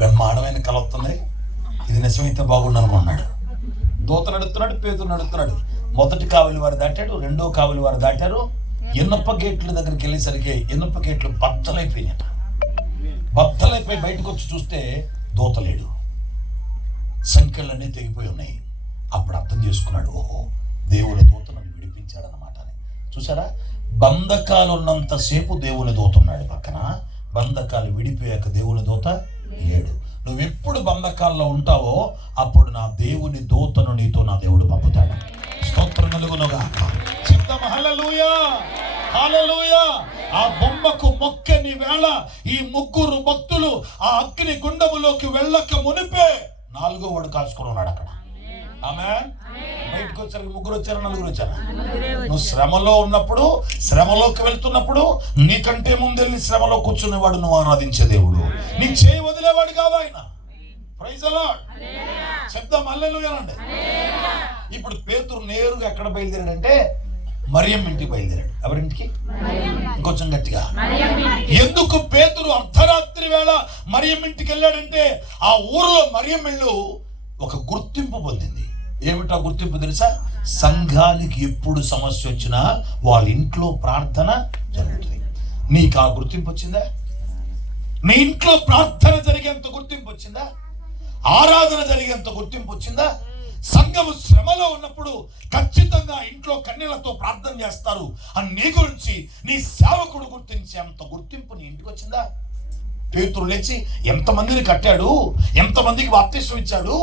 బ్రహ్మాండమైన కల వస్తుంది, ఇది నిజమైతే బాగుండు అనుకున్నాడు. దూత నడుస్తున్నాడు, పేతురు నడుస్తున్నాడు. మొదటి కావలి వారు దాటాడు, రెండో కావలి వారు దాటారు. ఇనుప గేట్ల దగ్గరికి వెళ్ళేసరికి ఇనుప గేట్లు బద్దలైపోయినాయట. బద్దలైపోయి బయటకు వచ్చి చూస్తే దూత లేడు, సంఖ్యలన్నీ తెగిపోయి ఉన్నాయి. అప్పుడు అర్థం చేసుకున్నాడు, ఓహో దేవుడు దూత నన్ను విడిపించాడన్నమాట అని. చూసారా? బంధకాలు ఉన్నంతసేపు దేవుని దూత ఉన్నాడు పక్కన, బంధకాలు విడిపోయాక దేవుని దూత లేడు. నువ్వు ఎప్పుడు బంధకాల్లో ఉంటావో అప్పుడు నా దేవుని దూతను నీతో నా దేవుడు పంపుతాడు. స్తోత్రం కలుగునుగాక. చెప్తాం హల్లెలూయా, హల్లెలూయా. ఆ బొమ్మకు మొక్కని వేళ ఈ ముగ్గురు భక్తులు ఆ అగ్ని గుండములోకి వెళ్ళక మునిపే 4వ వాడు కాచుకొని ఉన్నాడు అక్కడ. ఆమేన్. బయటకు వచ్చారు, ముగ్గురు వచ్చారు, నలుగురు వచ్చారు. నువ్వు శ్రమలో ఉన్నప్పుడు, శ్రమలోకి వెళ్తున్నప్పుడు నీకంటే ముందెళ్ళి శ్రమలో కూర్చునేవాడు నువ్వు ఆరాధించే దేవుడు. నీ చేయి వదిలేవాడు కాదు ఆయన. Praise the Lord. చెప్దాం హల్లెలూయా అండి. ఇప్పుడు పేతురు నేరుగా ఎక్కడ బయలుదేరాడంటే మరియమ్మ ఇంటికి బయలుదేరాడు. ఎవరింటికి? ఇంకొంచెం గట్టిగా. ఎందుకు పేతురు అర్ధరాత్రి వేళ మరియమ్మ ఇంటికి వెళ్ళాడంటే ఆ ఊరిలో మరియమ్మ ఇల్లు ఒక గుర్తింపు పొందింది. ఏమిటా గుర్తింపు తెలుసా? సంఘానికి ఎప్పుడు సమస్య వచ్చినా వాళ్ళ ఇంట్లో ప్రార్థన జరుగుతుంది. నీకు ఆ గుర్తింపు వచ్చిందా? నీ ఇంట్లో ప్రార్థన జరిగేంత గుర్తింపు వచ్చిందా? ఆరాధన జరిగేంత గుర్తింపు వచ్చిందా? సంఘము శ్రమలో ఉన్నప్పుడు ఖచ్చితంగా ఇంట్లో కన్నీళ్లతో ప్రార్థన చేస్తారు అని నీ గురించి నీ సేవకుడు గుర్తించేంత గుర్తింపు నీ ఇంటికి వచ్చిందా? పేతురు లేచి ఎంతమందిని కట్టాడు, ఎంతమందికి బాప్తిస్మం ఇచ్చాడు,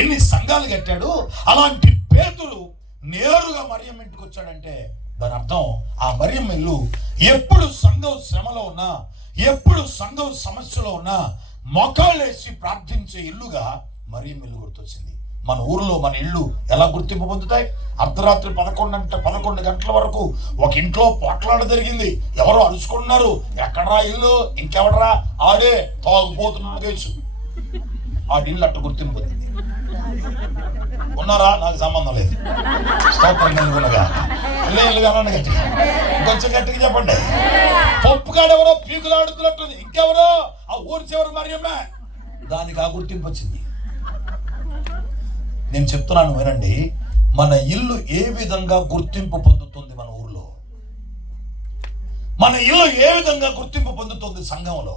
ఎన్ని సంఘాలు కట్టాడు. అలాంటి పేతురు నేరుగా మరియమ్మ ఇంటికి వచ్చాడంటే దాని అర్థం ఆ మరియమ్మ ఇల్లు ఎప్పుడు సంఘం శ్రమలో ఉన్నా, ఎప్పుడు సంఘం సమస్యలో ఉన్నా మొకాళ్ళేసి ప్రార్థించే ఇల్లుగా మరియమ్మ ఇల్లు గుర్తొచ్చింది. మన ఊరిలో మన ఇళ్ళు ఎలా గుర్తింపు పొందుతాయి? అర్ధరాత్రి 11 గంటల వరకు ఒక ఇంట్లో పోట్లాడ జరిగింది. ఎవరో అరుచుకుంటున్నారు. ఎక్కడరా ఇల్లు? ఇంకెవడరా? ఆడే తాగుపోతున్న కేసు. ఆ ఇల్లు అట్ట గుర్తింపు పొందింది. ఉన్నారా? నాకు సంబంధం లేదు. స్తోత్రం కలుగునుగా. ఇల్లు గట్టిగా, కొంచెం గట్టిగా చెప్పండి. పప్పుగాడెవరో పీకులాడుతున్నట్టుంది. ఇంకెవరో ఆ ఊరి చివరి మరియమ్మ. దానికి ఆ గుర్తింపు వచ్చింది. నేను చెప్తున్నాను వినండి. మన ఇల్లు ఏ విధంగా గుర్తింపు పొందుతుంది మన ఊర్లో, మన ఇల్లు ఏ విధంగా గుర్తింపు పొందుతుంది సంఘంలో,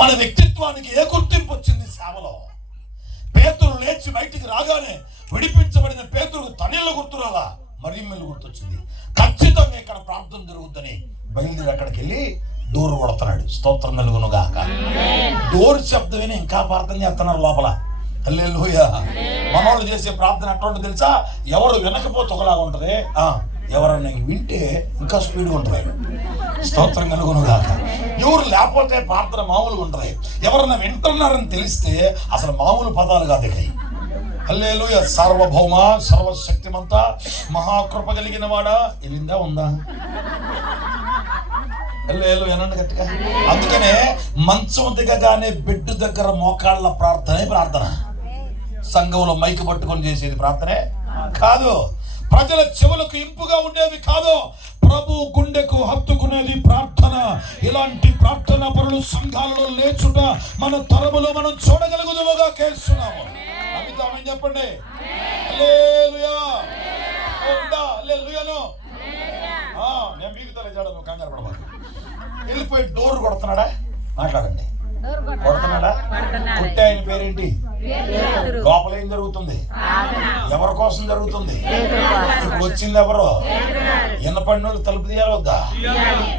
మన వ్యక్తిత్వానికి ఏ గుర్తింపు వచ్చింది సేవలో. పేతురు లేచి బయటికి రాగానే విడిపించబడిన పేతురుకు తనిళ్ళు గుర్తురాలా, మరియమ్మలు గుర్తొచ్చింది. ఖచ్చితంగా ఇక్కడ ప్రార్థన జరుగుద్దని బయలుదేరి అక్కడికి వెళ్ళి డోరు కొడుతున్నాడు. స్తోత్రం కలుగునుగాక. డోరు శబ్దం విని ఇంకా ప్రార్థన చేస్తున్నారు లోపల. హల్లెలూయా. మనోళ్ళు చేసే ప్రార్థన అటువంటి తెలుసా? ఎవరు వినకపోతే ఒకలాగా ఉంటుంది, ఎవరన్నా వింటే ఇంకా స్పీడ్గా ఉంటుంది. స్తోత్రం కలుగునుగాక. ఎవరు లేకపోతే ప్రార్థన మామూలుగా ఉంటుంది. ఎవరన్నా వింటున్నారని తెలిస్తే అసలు మామూలు పదాలు కాదు. హల్లెలూయా. సార్వభౌమ సర్వశక్తిమంత మహాకృప కలిగిన వాడా. ఇదిందా ఉందా? హల్లెలూయా అనండి గట్టిగా. అందుకనే మంచం దిగగానే బెడ్ దగ్గర మోకాళ్ళ ప్రార్థనే ప్రార్థన. సంఘంలో మైకు పట్టుకొని చేసేది ప్రార్థనే కాదు. ప్రజల చెవులకు ఇంపుగా ఉండేవి కాదు. ప్రభు గుండెకు హత్తుకునేది ప్రార్థన. ఇలాంటి ప్రార్థన పరులు సంఘాలలో లేచుట మన తరములో మనం చూడగలుగుదుముగా కేస్తున్నాము. అమితామని చెప్పండి. హల్లెలూయా. హల్లెలూయాను. నేను మీకు తెలియజేయడం కంగారు పడబాకు. వెళ్ళిపోయి డోర్ కొడుతున్నాడా? మాట్లాడండి. కొడుతున్నాడా? కుట్టే ఆయన పేరేంటి? లోపల ఏం జరుగుతుంది? ఎవరి కోసం జరుగుతుంది? ఇప్పుడు వచ్చింది ఎవరు? ఎన్నపడిన వాళ్ళు తలుపు తీయాలి వద్దా?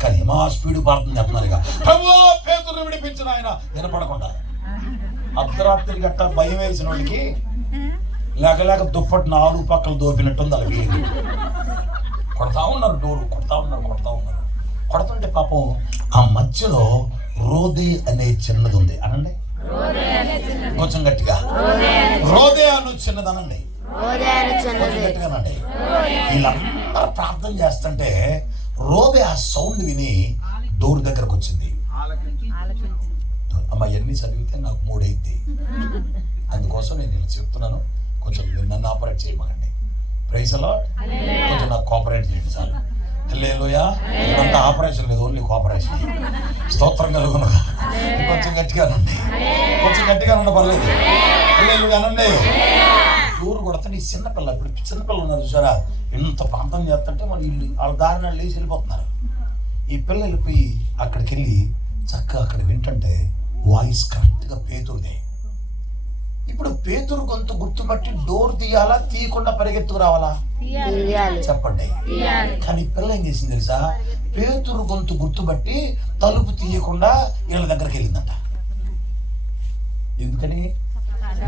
కానీ మా స్పీడ్ ప్రార్థన చెప్తున్నారు. ఇక ప్రభువా పేతురుని విడిపించిన ఆయన వినపడకుండా. అర్ధరాత్రి గట్ట భయం వేసిన వాళ్ళకి లేక దుప్పటి 4 పక్కలు దోపినట్టుంది. అలా వీలు కొడతా ఉన్నారు, డోరు కొడతా ఉన్నారు. కొడుతుంటే పాపం ఆ మధ్యలో రోదే అనే చిన్నది ఉంది. అనండి కొంచెం గట్టిగా. రోదే అను చిన్నది అనండి. కొంచెం గట్టిగా అనండి. వీళ్ళందరూ ప్రార్థన చేస్తుంటే రోదే ఆ సౌండ్ విని డోర్ దగ్గరకు వచ్చింది. అమ్మ ఎన్ని చదివితే నాకు 3 అయింది. అందుకోసం నేను ఇలా చెప్తున్నాను. కొంచెం నన్ను ఆపరేట్ చేయమండి. Praise the Lord. కొంచెం నాకు కోఆపరేట్ చేయండి చాలు. హల్లెలూయా. ఇదంతా ఆపరేషన్ లేదు, ఓన్లీ కోఆపరేషన్. స్తోత్రం కలుగునుగా. కొంచెం గట్టిగా అనండి. పర్లేదు. హల్లెలూయా అనండి. డోర్ కొడితే నీ చిన్నపిల్ల, ఇప్పుడు చిన్నపిల్లలు ఉన్నారు చూసారా, ఎంత ప్రాంతం చేస్తుంటే మరి వీళ్ళు వాళ్ళ దారిన లేచి వెళ్ళిపోతున్నారు. ఈ పిల్లలు వెళ్ళిపోయి అక్కడికి వెళ్ళి చక్కగా అక్కడ వింటుంటే వాయిస్ కరెక్ట్గా పేతురుదే. ఇప్పుడు పేతురు గొంతు గుర్తుపట్టి డోర్ తీయాలా, తీయకుండా పరిగెత్తుకు రావాలా? చెప్పండి. కానీ పిల్ల ఏం చేసింది తెలుసా? పేతురు గొంతు గుర్తుపట్టి తలుపు తీయకుండా వీళ్ళ దగ్గరికి వెళ్ళిందంట. ఎందుకని?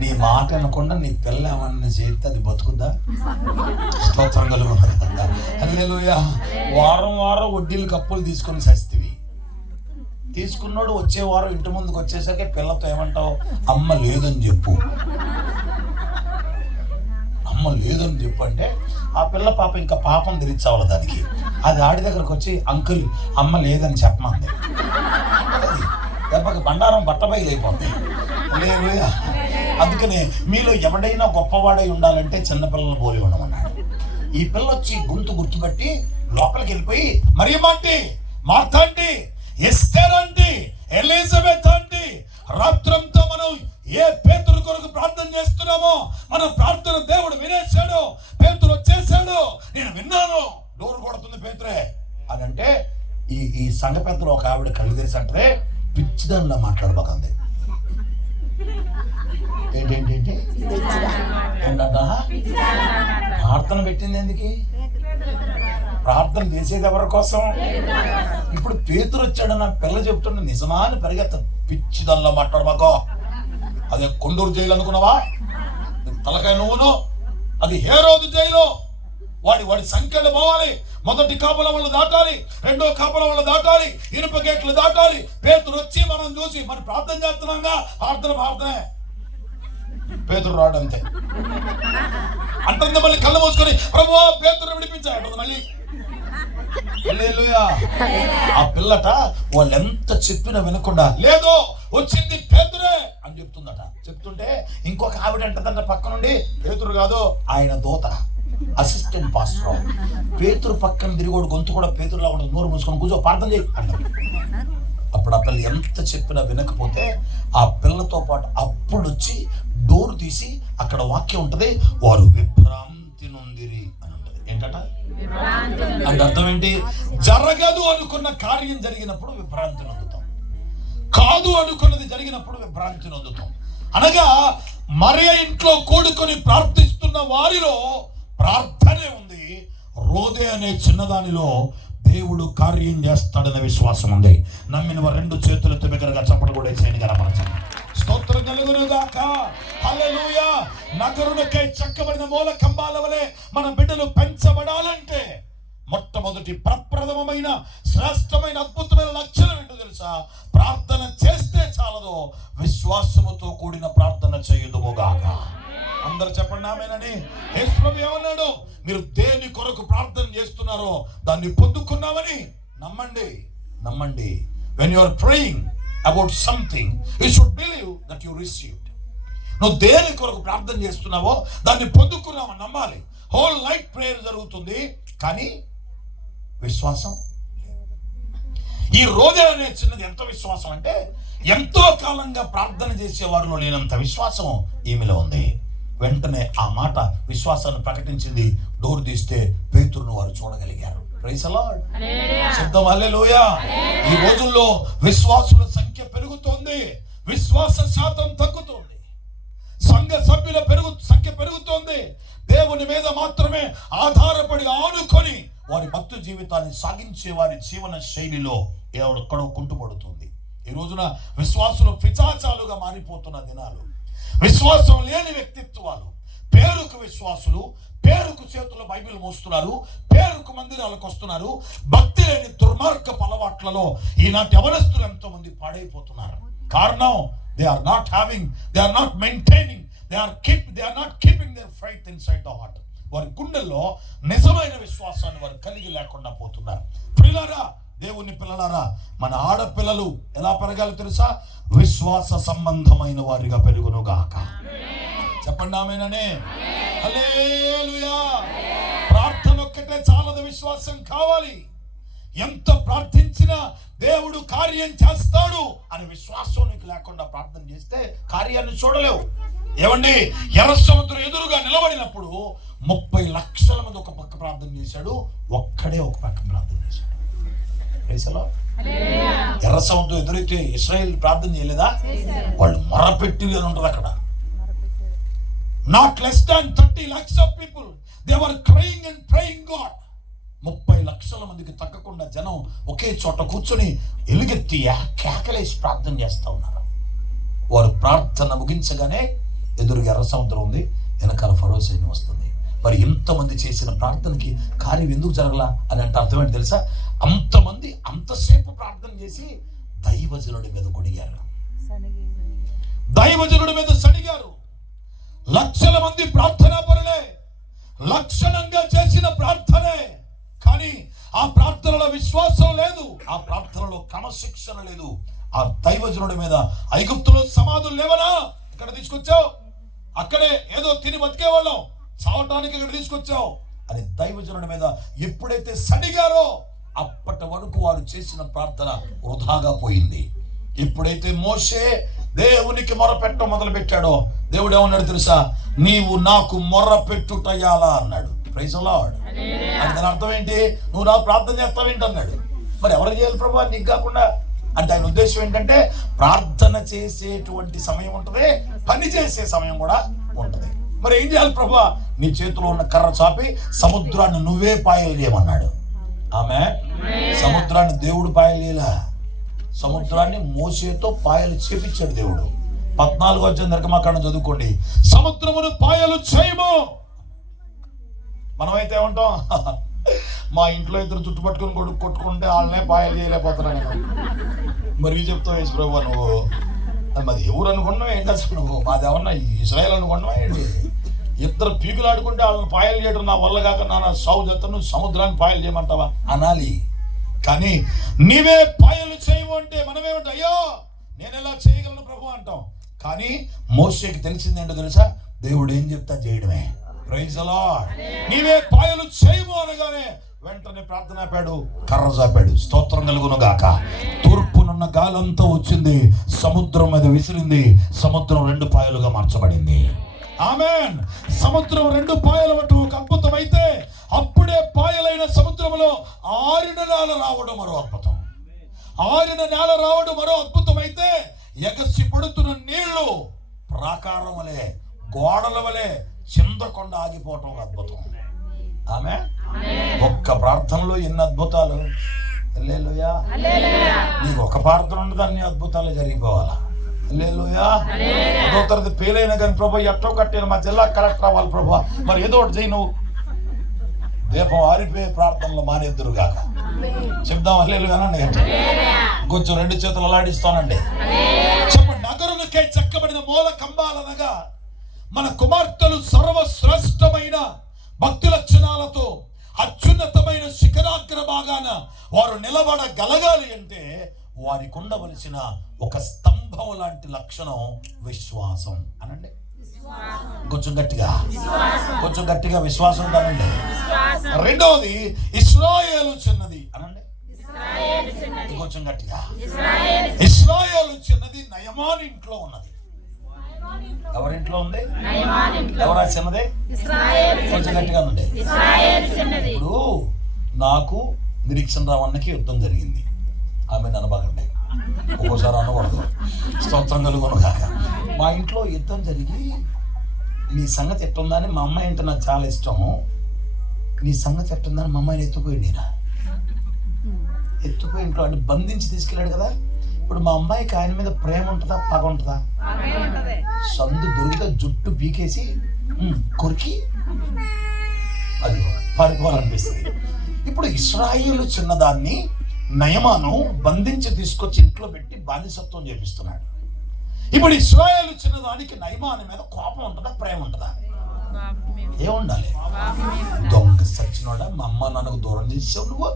నీ మాట అనకుండా నీ పిల్ల ఏమన్నా చేస్తే అది బతుకుద్దా? స్తోత్రం కలుగుతుందా? హల్లెలూయా. వారం వారం వడ్డీలు కప్పులు తీసుకొని సస్తివి. తీసుకున్నాడు, వచ్చే వారం ఇంటి ముందుకు వచ్చేసరికి పిల్లతో ఏమంటావు? అమ్మ లేదని చెప్పు, అమ్మ లేదని చెప్పు అంటే ఆ పిల్ల పాప ఇంకా పాపం తెరిచావాలి దానికి. అది ఆడి దగ్గరకు వచ్చి అంకుల్ అమ్మ లేదని చెప్పమంది. దెబ్బకి బండారం బట్టబయలైపోతుంది. లేదు. అందుకనే మీలో ఎవడైనా గొప్పవాడై ఉండాలంటే చిన్నపిల్లలు పోలి ఉండమన్నాడు. ఈ పిల్ల వచ్చి గొంతు గుర్తుపట్టి లోపలికి వెళ్ళిపోయి Mariyamma aunty, Martha aunty, Esther aunty, Elizabeth aunty, రాత్రంతా మనం ఏ పేతురు కొరకు ప్రార్థన చేస్తున్నామో మన ప్రార్థన దేవుడు వినేశాడు, పేతురు వచ్చేసాడు, నేను విన్నాను, డోర్ కొడుతుంది పేతురే అని అంటే ఈ సంఘ పెద్దలు ఒక ఆవిడ కళ్ళు తెరిచి అంటే పిచ్చిదానిలా మాట్లాడబోతుంది. ఏంటంటే ఏంటంట? ప్రార్థన పెట్టింది ఎందుకు? ప్రార్థన చేసేది ఎవరి కోసం? ఇప్పుడు పేతురు వచ్చాడు నా పిల్ల చెప్తున్నా నిజమా అని పరిగెత్త. పిచ్చిదానిలా మాట్లాడబాకో. అదే కొండూరు జైలు అనుకున్నావా? తలకాయ నువ్వును. అది హేరోదు జైలు. వాడి సంఖ్యలు పోవాలి. మొదటి కాపల వాళ్ళు దాటాలి, రెండో కాపల వాళ్ళు దాటాలి, ఇనుప గేట్లు దాటాలి. పేతురు వచ్చి మనం చూసి మనం ప్రార్థన చేస్తున్నాగా, ప్రార్థనే. పేతురు రాడు అంతే అంటుంది. మళ్ళీ కళ్ళు మూసుకొని ప్రభువా పేతురు విడిపించాడు. మళ్ళీ హల్లెలూయా. ఆ పిల్లట వాళ్ళు ఎంత చెప్పినా వినకుండా లేదు వచ్చింది పేతురే అని చెప్తుందట. చెప్తుంటే ఇంకొక ఆవిడ అంటదంట పక్క నుండి, పేతురు కాదు ఆయన దూత, అసిస్టెంట్ పాస్టర్. పేతురు పక్కన తిరిగోడు గొంతు కూడా పేతురులా ఉండదు. నోరు మూసుకొని కూర్చో ప్రార్థన చేయి అంటారు. అప్పుడు ఆ పిల్ల ఎంత చెప్పినా వినకపోతే ఆ పిల్లతో పాటు అప్పుడు వచ్చి డోర్ తీసి అక్కడ వాక్యం ఉంటది, వారు విభ్రాంతి నొందిరి అని ఉంటది. ఏంటట అంటే అర్థం ఏంటి? జరగదు అనుకున్న కార్యం జరిగినప్పుడు విభ్రాంతి నొందుతాం, కాదు అనుకున్నది జరిగినప్పుడు విభ్రాంతి నొందుతాం. అనగా మరియ ఇంట్లో కూడుకొని ప్రార్థిస్తున్న వారిలో ప్రార్థనే ఉంది, రోదే అనే చిన్నదానిలో దేవుడు కార్యం చేస్తాడనే విశ్వాసం ఉంది. నమ్మిన వారు రెండు చేతులతో బిగ్గరగా చప్పట్లు కూడా చేయని కనపరచండి. స్తోత్రం కలుగునుగాక. హల్లెలూయా. నగరునికై చెక్కబడిన మూల కంబాల వలె మన బిడ్డలు పెంచబడాలంటే మొట్టమొదటి ప్రప్రథమమైన శ్రేష్టమైన అద్భుతమైన లక్షణం ఏంటో తెలుసా? ప్రార్థన చేస్తే చాలదు, విశ్వాసముతో కూడిన ప్రార్థన చేయుదుముగాక. అందరు చెప్పండి ఆమేనని. యేసు ప్రభువు ఏమన్నాడు? మీరు దేని కొరకు ప్రార్థన చేస్తున్నారో దాన్ని పొందుకున్నామని నమ్మండి. When you are praying about something, you should believe that you received. నువ్వు దేని కొరకు ప్రార్థన చేస్తున్నావో దాన్ని పొందుకున్నావని నమ్మాలి. హోల్ నైట్ ప్రేయర్ జరుగుతుంది కానీ విశ్వాసం. ఈ రోజే అనే చిన్నది ఎంత విశ్వాసం అంటే ఎంతో కాలంగా ప్రార్థన చేసే వారిలో లేనంత విశ్వాసం ఈమెలో ఉంది. వెంటనే ఆ మాట విశ్వాసాన్ని ప్రకటించింది. డోర్ తీస్తే పేతురును వారు చూడగలిగారు. Praise the lord. శబ్దం హల్లెలూయా. ఈ రోజుల్లో విశ్వాసుల సంఖ్య పెరుగుతోంది, విశ్వాస శాతం తగ్గుతోంది, సంఘ సభ్యుల సంఖ్య పెరుగుతోంది. దేవుని మీద మాత్రమే ఆధారపడి ఆనుకొని వారి భక్తి జీవితాన్ని సాగించే వారి జీవన శైలిలో ఎక్కడో కుంటుపడుతుంది. ఈ రోజున విశ్వాసులు పిచాచాలుగా మారిపోతున్న దినాలు. విశ్వాసం లేని వ్యక్తిత్వాలు, పేరుకు విశ్వాసులు, పేరుకు చేతుల్లో బైబిల్ మోస్తున్నారు, పేరుకు మందిరాలకు వస్తున్నారు. భక్తి లేని దుర్మార్గపు అలవాట్లలో ఈనాటి యవనస్తులు ఎంతో మంది పాడైపోతున్నారు. కారణం they are not maintaining, they are not keeping their faith inside the heart. వారి గుండెల్లో నిజమైన విశ్వాసాన్ని వారు కలిగి లేకుండా పోతున్నారు. ప్రియులారా, దేవుని పిల్లలారా, మన ఆడపిల్లలు ఎలా పెరగాలో తెలుసా? విశ్వాస సంబంధమైన వారిగా పెరుగునుగాక. చెప్పండి ఆమేననే. హల్లెలూయా. ప్రార్థన ఒక్కటే చాలదు, విశ్వాసం కావాలి. ఎంత ప్రార్థించినా దేవుడు కార్యం చేస్తాడు అని విశ్వాసం నీకు లేకుండా ప్రార్థన చేస్తే కార్యాన్ని చూడలేవు. ఏమండి, ఎర్ర సముద్రం ఎదురుగా నిలబడినప్పుడు 30 లక్షల మంది ఒక పక్క ప్రార్థన చేశాడు, ఒక్కడే ఒక పక్క ప్రార్థన చేశాడు. ఎర్ర సముద్రం ఎదురైతే ఇశ్రాయేల్ ప్రార్థన చేయలేదా? వాళ్ళు మొరపెట్టి అని ఉంటుంది అక్కడ. Not less than 30 lakhs of people, they were crying and praying God. 30 లక్షల మందికి తగ్గకుండా జనం ఒకే చోట కూర్చొని ఎలుగెత్తి కేకలేసి ప్రార్థన చేస్తూ ఉన్నారు. వారు ప్రార్థన ముగించగానే ఎదురుగా ఎర్ర సముద్రం ఉంది, వెనకాల ఫరో సైన్యం వస్తుంది. మరి ఇంతమంది చేసిన ప్రార్థనకి కార్యం ఎందుకు జరగలా అని అంటే అర్థం ఏంటి తెలుసా? అంతమంది అంతసేపు ప్రార్థన చేసి దైవజనుడి మీద కొడిగారు, దైవజనుడి మీద సడిగారు. లక్షల మంది ప్రార్థనా పరులే, లక్షణంగా చేసిన ప్రార్థనే, కానీ ఆ ప్రార్థనలో విశ్వాసం లేదు, ఆ ప్రార్థనలో క్రమశిక్షణ లేదు. ఆ దైవజనుడి మీద ఐగుప్తులో సమాధులు లేవనా, ఇక్కడ తీసుకొచ్చావు, అక్కడే ఏదో తిని బతికేవాళ్ళం, చావటానికి ఇక్కడ తీసుకొచ్చావు అని దైవజనుడి మీద ఎప్పుడైతే సడిగారో అప్పటి వరకు వారు చేసిన ప్రార్థన వృధాగా పోయింది. ఎప్పుడైతే మోషే దేవునికి మొరపెట్టడం మొదలు పెట్టాడో దేవుడు ఏమన్నాడు తెలుసా? నీవు నాకు మొర్రపెట్టుటయాలా అన్నాడు. Praise the Lord. దాని అర్థం ఏంటి? నువ్వు నాకు ప్రార్థన చేస్తావేంటి అన్నాడు. మరి ఎవరు చేయాలి ప్రభు నీకు కాకుండా అంటే ఆయన ఉద్దేశం ఏంటంటే ప్రార్థన చేసేటువంటి సమయం ఉంటుంది, పని చేసే సమయం కూడా ఉంటుంది. మరి ఏం చేయాలి ప్రభు? నీ చేతిలో ఉన్న కర్ర చాపి సముద్రాన్ని నువ్వే పాయలు చేయమన్నాడు. ఆమె సముద్రాన్ని దేవుడు పాయలు చేయలా, సముద్రాన్ని మోసేతో పాయలు చేపించాడు దేవుడు. 14వ అధ్యాయం నిర్గమకాండం చదువుకోండి. సముద్రమును పాయలు చేయము. మనమైతే ఏమంటాం? మా ఇంట్లో ఇద్దరు చుట్టుపట్టుకుని కొట్టుకుంటే వాళ్ళనే పాయలు చేయలేకపోతున్నాను. మరి చెప్తావు యేసు ప్రభు నువ్వు మాది ఎవరు అనుకున్నావు ఏంటి అసలు? నువ్వు మాదేమన్నా ఇశ్రాయేల్ అనుకున్నావా ఏంటి? ఇద్దరు పీకులు ఆడుకుంటే వాళ్ళని పాయలు చేయడం నా వల్ల కాక నా సాగు చేస్తాను, సముద్రాన్ని పాయలు చేయమంటావా అనాలి. కానీ నీవే పాయలు చేయవు అంటే మనమేమంటా? అయ్యో నేను ఎలా చేయగలను ప్రభు అంటాం. కానీ మోషేకి తెలిసింది ఏంటో తెలుసా? దేవుడు ఏం చెప్తా చేయడమే. Praise the Lord. నీవే పాయలు చేయము అనగానే వెంటనే ప్రార్థన ఆపాడు, కర్ర చాపాడు. స్తోత్రం కలుగును గాక. తూర్పునున్న గాలంతా వచ్చింది, సముద్రం మీద విసిరింది, సముద్రం 2 పాయలుగా మార్చబడింది. ఆమేన్. సముద్రం 2 పాయలు అవ్వటం ఒక అద్భుతం అయితే, అప్పుడే పాయలైన సముద్రంలో ఆరిన నేల రావడం మరో అద్భుతం. ఆరిన నేల రావడం మరో అద్భుతం అయితే, ఎగసి పడుతున్న నీళ్లు ప్రాకారం వలె, గోడల వలె చిందకుండా ఆగిపోవటం ఒక అద్భుతం. ఆమె ఒక్క ప్రార్థనలో ఎన్ని అద్భుతాలు. హల్లెలూయా. నీకు ఒక ప్రార్థన ఉండదు, అన్ని అద్భుతాలు జరిగిపోవాలా. హల్లెలూయా. ఏదో తరగతి ఫెయిల్ అయినా కానీ ప్రభు ఎట్టో కట్టాను మా జిల్లా కలెక్టర్ అవ్వాలి ప్రభు, మరి ఏదో ఒకటి చేయి. నువ్వు దీపం ఆరిపోయే ప్రార్థనలు మానేద్దరు కాక చెప్దాం. హల్లెలూయానండి. కొంచెం 2 చేతులు అలాడిస్తానండి. చెప్పండి. నగరునికై చెక్కబడిన మూల కంబాలనగా మన కుమార్తెలు సర్వశ్రేష్టమైన భక్తి లక్షణాలతో అత్యున్నతమైన శిఖరాగ్ర భాగాన వారు నిలబడగలగాలి అంటే వారికి ఉండవలసిన ఒక స్తంభం లాంటి లక్షణం విశ్వాసం అనండి. కొంచెం గట్టిగా విశ్వాసం అనండి. రెండవది ఇశ్రాయేలు చిన్నది అనండి. కొంచెం గట్టిగా. ఇశ్రాయేలు చిన్నది నయమాను ఇంట్లో ఉన్నది. ఎవరింట్లో ఉంది? ఎవరా చిన్నది? కొంచెం గట్టిగా ఉంది. ఇప్పుడు నాకు నిరీక్షణ రావన్నకి యుద్ధం జరిగింది. ఆమె ననబాగండి, ఒక్కోసారి అనకూడదు. స్తోత్రం కలుగును కాక. మా ఇంట్లో యుద్ధం జరిగి నీ సంగతి ఎట్టుందని, మా అమ్మాయి అంటే నాకు చాలా ఇష్టం, నీ సంగతి ఎట్టుందని మా అమ్మాయిని ఎత్తుపోయింది. ఎత్తుపోయి ఇంట్లో అంటే బంధించి తీసుకెళ్ళాడు కదా. ఇప్పుడు మా అమ్మాయికి ఆయన మీద ప్రేమ ఉంటుందా, పగ ఉంటుందా? సందు దొరికితే జుట్టు పీకేసి కొరికి అది పారిపోవాలనిపిస్తుంది. ఇప్పుడు ఇశ్రాయేలు చిన్నదాన్ని నయమాను బంధించి తీసుకొచ్చి ఇంట్లో పెట్టి బానిసత్వం చేపిస్తున్నాడు. ఇప్పుడు ఇశ్రాయేలు చిన్నదానికి నయమాను మీద కోపం ఉంటుందా, ప్రేమ ఉంటుందా? ఏముండాలి? దొంగ సచ్చినోడా, మా అమ్మ నాన్నకు దూరం చేసావు నువ్వు,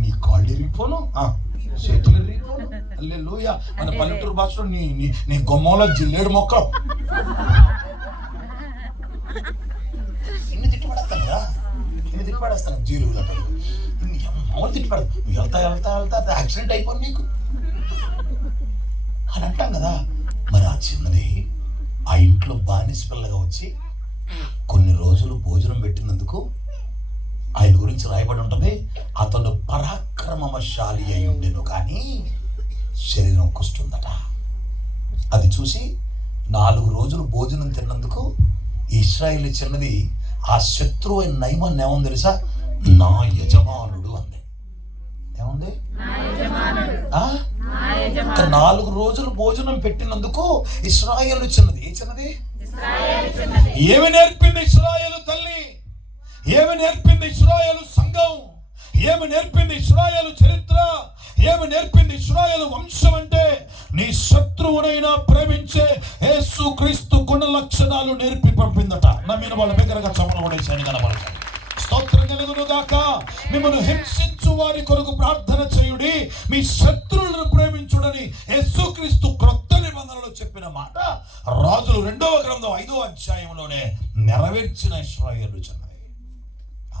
నీ కాళ్ళు ఇరిగిపోను, చేతులు ఇరిగిపోను. హల్లెలూయా. మన పల్లెటూరు భాషలో నీ గొమ్మలో జిల్లేడు మొక్కలు ఇన్ని తిట్టుపడేస్తాను కదా, ఇన్ని తిట్టుపడేస్తాను. జీలు గట్టలు మామూలు తిట్టుపడదు. నువ్వు వెళ్తా యాక్సిడెంట్ అయిపోయి నీకు అని అంటాం కదా. మరి ఆ చిన్నది ఆ ఇంట్లో బానిస పిల్లగా వచ్చి కొన్ని రోజులు భోజనం పెట్టినందుకు ఆయన గురించి రాయబడి ఉంటుంది, అతను పరాక్రమశాలి అయి ఉండెను కానీ శరీరం కుష్టుందట. అది చూసి 4 రోజులు భోజనం తిన్నందుకు ఇశ్రాయేలు చిన్నది ఆ శత్రువు అయిన నయమాన్ని ఏముంది తెలుసా? నా యజమానుడు అంది. ఏముంది? 4 రోజులు భోజనం పెట్టినందుకు ఇశ్రాయేలు చిన్నది. ఏ చిన్నది? ఏమి నేర్పింది ఇశ్రాయేలు తల్లి? ఏమి నేర్పింది ఇశ్రాయేలు సంఘం? ఏమి నేర్పింది ఇశ్రాయేలు చరిత్ర? ఏమి నేర్పింది ఇశ్రాయేలు వంశం? అంటే నీ శత్రువునైనా ప్రేమించే యేసుక్రీస్తు గుణ లక్షణాలు నేర్పి పంపిందట. నమ్మిన వాళ్ళ దగ్గరగా చమన కొడేసాను కనబడతాను. స్తోత్రం కలుగును గాక. మిమ్మల్ని హింసించు వారి కొరకు ప్రార్థన చేయుడి, మీ శత్రువులను ప్రేమించుడని యేసుక్రీస్తు క్రొత్త నిబంధనలో చెప్పిన మాట రాజులు 2వ గ్రంథం 5వ అధ్యాయంలోనే నెరవేర్చిన ఇశ్రాయేలు చిన్నది.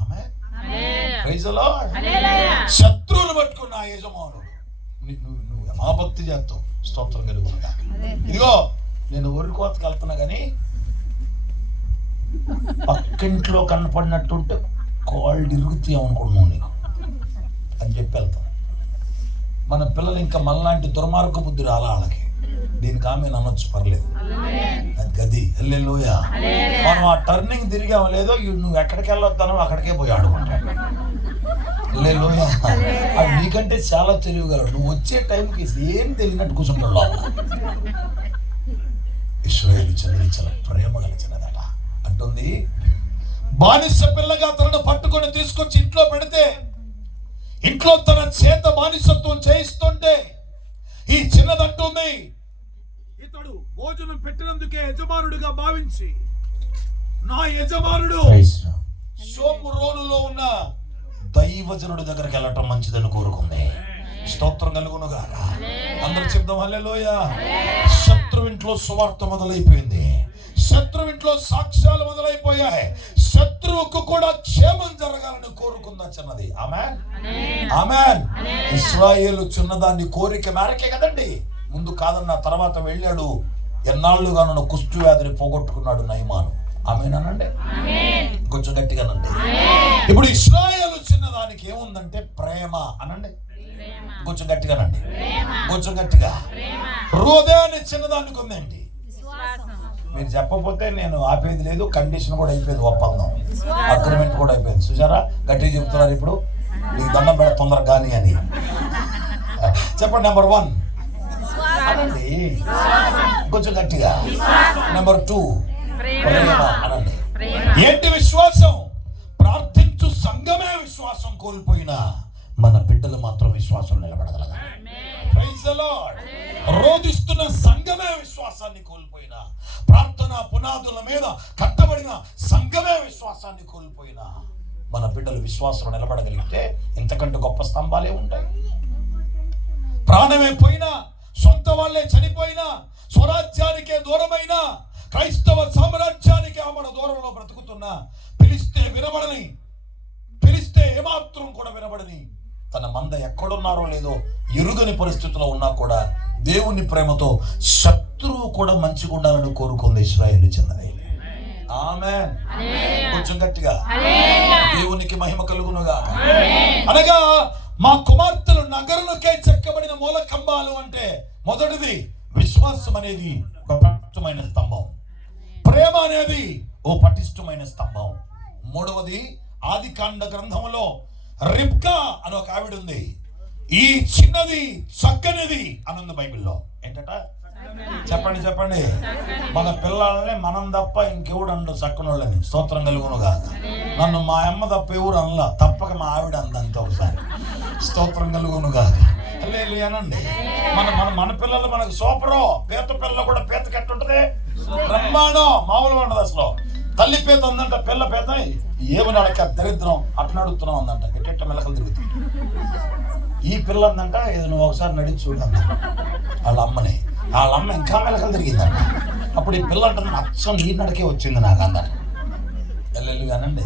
ఆమేన్. Praise the Lord. శత్రువులు పట్టుకున్న ఆ యజమానుడు నువ్వు ఎలా భక్తి చేస్తావు? స్తోత్రం కలుగును గాక. ఇదిగో నేను వరి కోతకి వెళ్తున్నా కానీ పక్కింట్లో కనపడినట్టుంటే కాళ్ళు ఇరుగుతాయి అనుకున్నావు నీకు అని చెప్పి వెళ్తాను. మన పిల్లలు ఇంకా మనలాంటి దుర్మార్గ బుద్ధి రాలా వాళ్ళకి. దీనికి ఆమె అనొచ్చు, పర్లేదు, అది గది. హల్లెలూయా. మనం ఆ టర్నింగ్ తిరిగామో లేదో నువ్వు ఎక్కడికి వెళ్ళొద్దానో అక్కడికే పోయి ఆడుకుంటాడు. హల్లెలూయా. అది నీకంటే చాలా తెలియగలడు. నువ్వు వచ్చే టైంకి ఏం తెలియనట్టు కూర్చుంటాడు. ఇశ్రాయేలు చిన్నది చాలా ప్రేమ కలిగినదట. అంటుంది, బానిస పిల్లగా తనను పట్టుకొని తీసుకొచ్చి ఇంట్లో పెడితే, ఇంట్లో తన చేత బానిసత్వం చేయిస్తుంటే ఈ చిన్నదంటుంది, ఇతడు భోజనం పెట్టినందుకే యజమానుడిగా భావించి నా యజమానుడు షోమ్రోనులో ఉన్న దైవజనుడి దగ్గరికి వెళ్ళటం మంచిదని కోరుకుంది. స్తోత్రం కలుగును గాక. అందరూ చెప్దాం హల్లెలూయా. శత్రువింట్లో సువార్త మొదలైపోయింది. శత్రువింట్లో సాక్ష్యాలు మొదలైపోయాయి. శత్రువుకు కూడా క్షేమం జరగాలని కోరుకుందా చిన్నది. ఆమేన్, ఆమేన్. ఇశ్రాయేలు చిన్నదాన్ని కోరిక మేరకే కదండి ముందు కాదన్న తర్వాత వెళ్ళాడు. ఎన్నాళ్ళుగా నన్ను కుష్టు వ్యాధిని పోగొట్టుకున్నాడు నయమాను. ఆమేన్ అనండి, కొంచెం గట్టిగానండి. ఇప్పుడు ఇశ్రాయేలు చిన్నదానికి ఏముందంటే ప్రేమ అనండి, కొంచెం గట్టిగానండి, కొంచెం గట్టిగా. హృదయాన్ని చిన్నదానికి ఉందండి. మీరు చెప్పకపోతే నేను ఆపేది లేదు. కండిషన్ కూడా అయిపోయింది, ఒప్పందం, అగ్రిమెంట్ కూడా అయిపోయింది. చూసారా, గట్టిగా చెప్తున్నారు. ఇప్పుడు నీకు దండం పెడ తొందరగా కానీ అని చెప్పండి. నెంబర్ 1 అనండి, కొంచెం గట్టిగా. నెంబర్ 2 ప్రేమ అనండి. ఏంటి విశ్వాసం? ప్రార్థించు సంఘమే విశ్వాసం కోల్పోయినా మన బిడ్డలు మాత్రం విశ్వాసం నిలబడగలగా. Praise the Lord. రోధిస్తున్న సంఘమే విశ్వాసాన్ని కోల్పోయినా, ప్రార్థన పునాదుల మీద కట్టబడిన సంఘమే విశ్వాసాన్ని కోల్పోయినా మన బిడ్డలు విశ్వాసం నిలబడగలిగితే ఇంతకంటే గొప్ప స్తంభాలే ఉంటాయి. ప్రాణమే పోయినా, సొంత వాళ్ళే చనిపోయినా, స్వరాజ్యానికే దూరమైనా, క్రైస్తవ సామ్రాజ్యానికి ఆమడ దూరంలో బ్రతుకుతున్నా, పిలిస్తే వినబడని, పిలిస్తే ఏమాత్రం కూడా వినబడని, తన మంద ఎక్కడున్నారో లేదో ఎరుగని పరిస్థితిలో ఉన్నా కూడా దేవుని ప్రేమతో శత్రువు కూడా మంచిగా ఉండాలని కోరుకుంది ఇశ్రాయేలు చిన్నది. ఆమేన్. కొంచెం గట్టిగా. దేవునికి మహిమ కలుగునుగా. అనగా మా కుమార్తెలు నగరులకే చెక్కబడిన మూల కంబాలు అంటే మొదటిది విశ్వాసం అనేది ఒక పటిష్టమైన స్తంభం, ప్రేమ అనేది ఓ పటిష్టమైన స్తంభం. మూడవది ఆదికాండ గ్రంథంలో రిబ్కా అని ఒక ఆవిడ ఉంది. ఈ చిన్నది చక్కనిది అని ఉంది బైబిల్లో. ఏంటట? చెప్పండి చెప్పండి. మన పిల్లల్ని మనం తప్ప ఇంకెవడు అండు చక్కనోళ్ళని. స్తోత్రం కలుగునుగా. నన్ను మా అమ్మ తప్ప ఎవరు అనలా, తప్పక మా ఆవిడ అందంతా ఒకసారి. స్తోత్రం కలుగునుగా. అనండి. మన పిల్లలు మనకు సూపరు. పీత పిల్లలు కూడా పీత కట్టుంటది, బ్రహ్మాండం, మామూలుగా ఉండదు అసలు. తల్లి పీత ఉందంట, పిల్ల పీత ఏమని అడక దరిద్రం అట్లా అడుగుతున్నాం అందంట. ఎట్టెట్ట మెలకలు తిరుగుతుంది. ఈ పిల్ల అందంట, ఏదో నువ్వు ఒకసారి నడిచి చూడండి వాళ్ళ అమ్మని. వాళ్ళ అమ్మ ఇంకా మెలకలు తిరిగిందంట. అప్పుడు ఈ పిల్ల అంటే అచ్చం నీ నడికే వచ్చింది నాకు అందట. అనండి,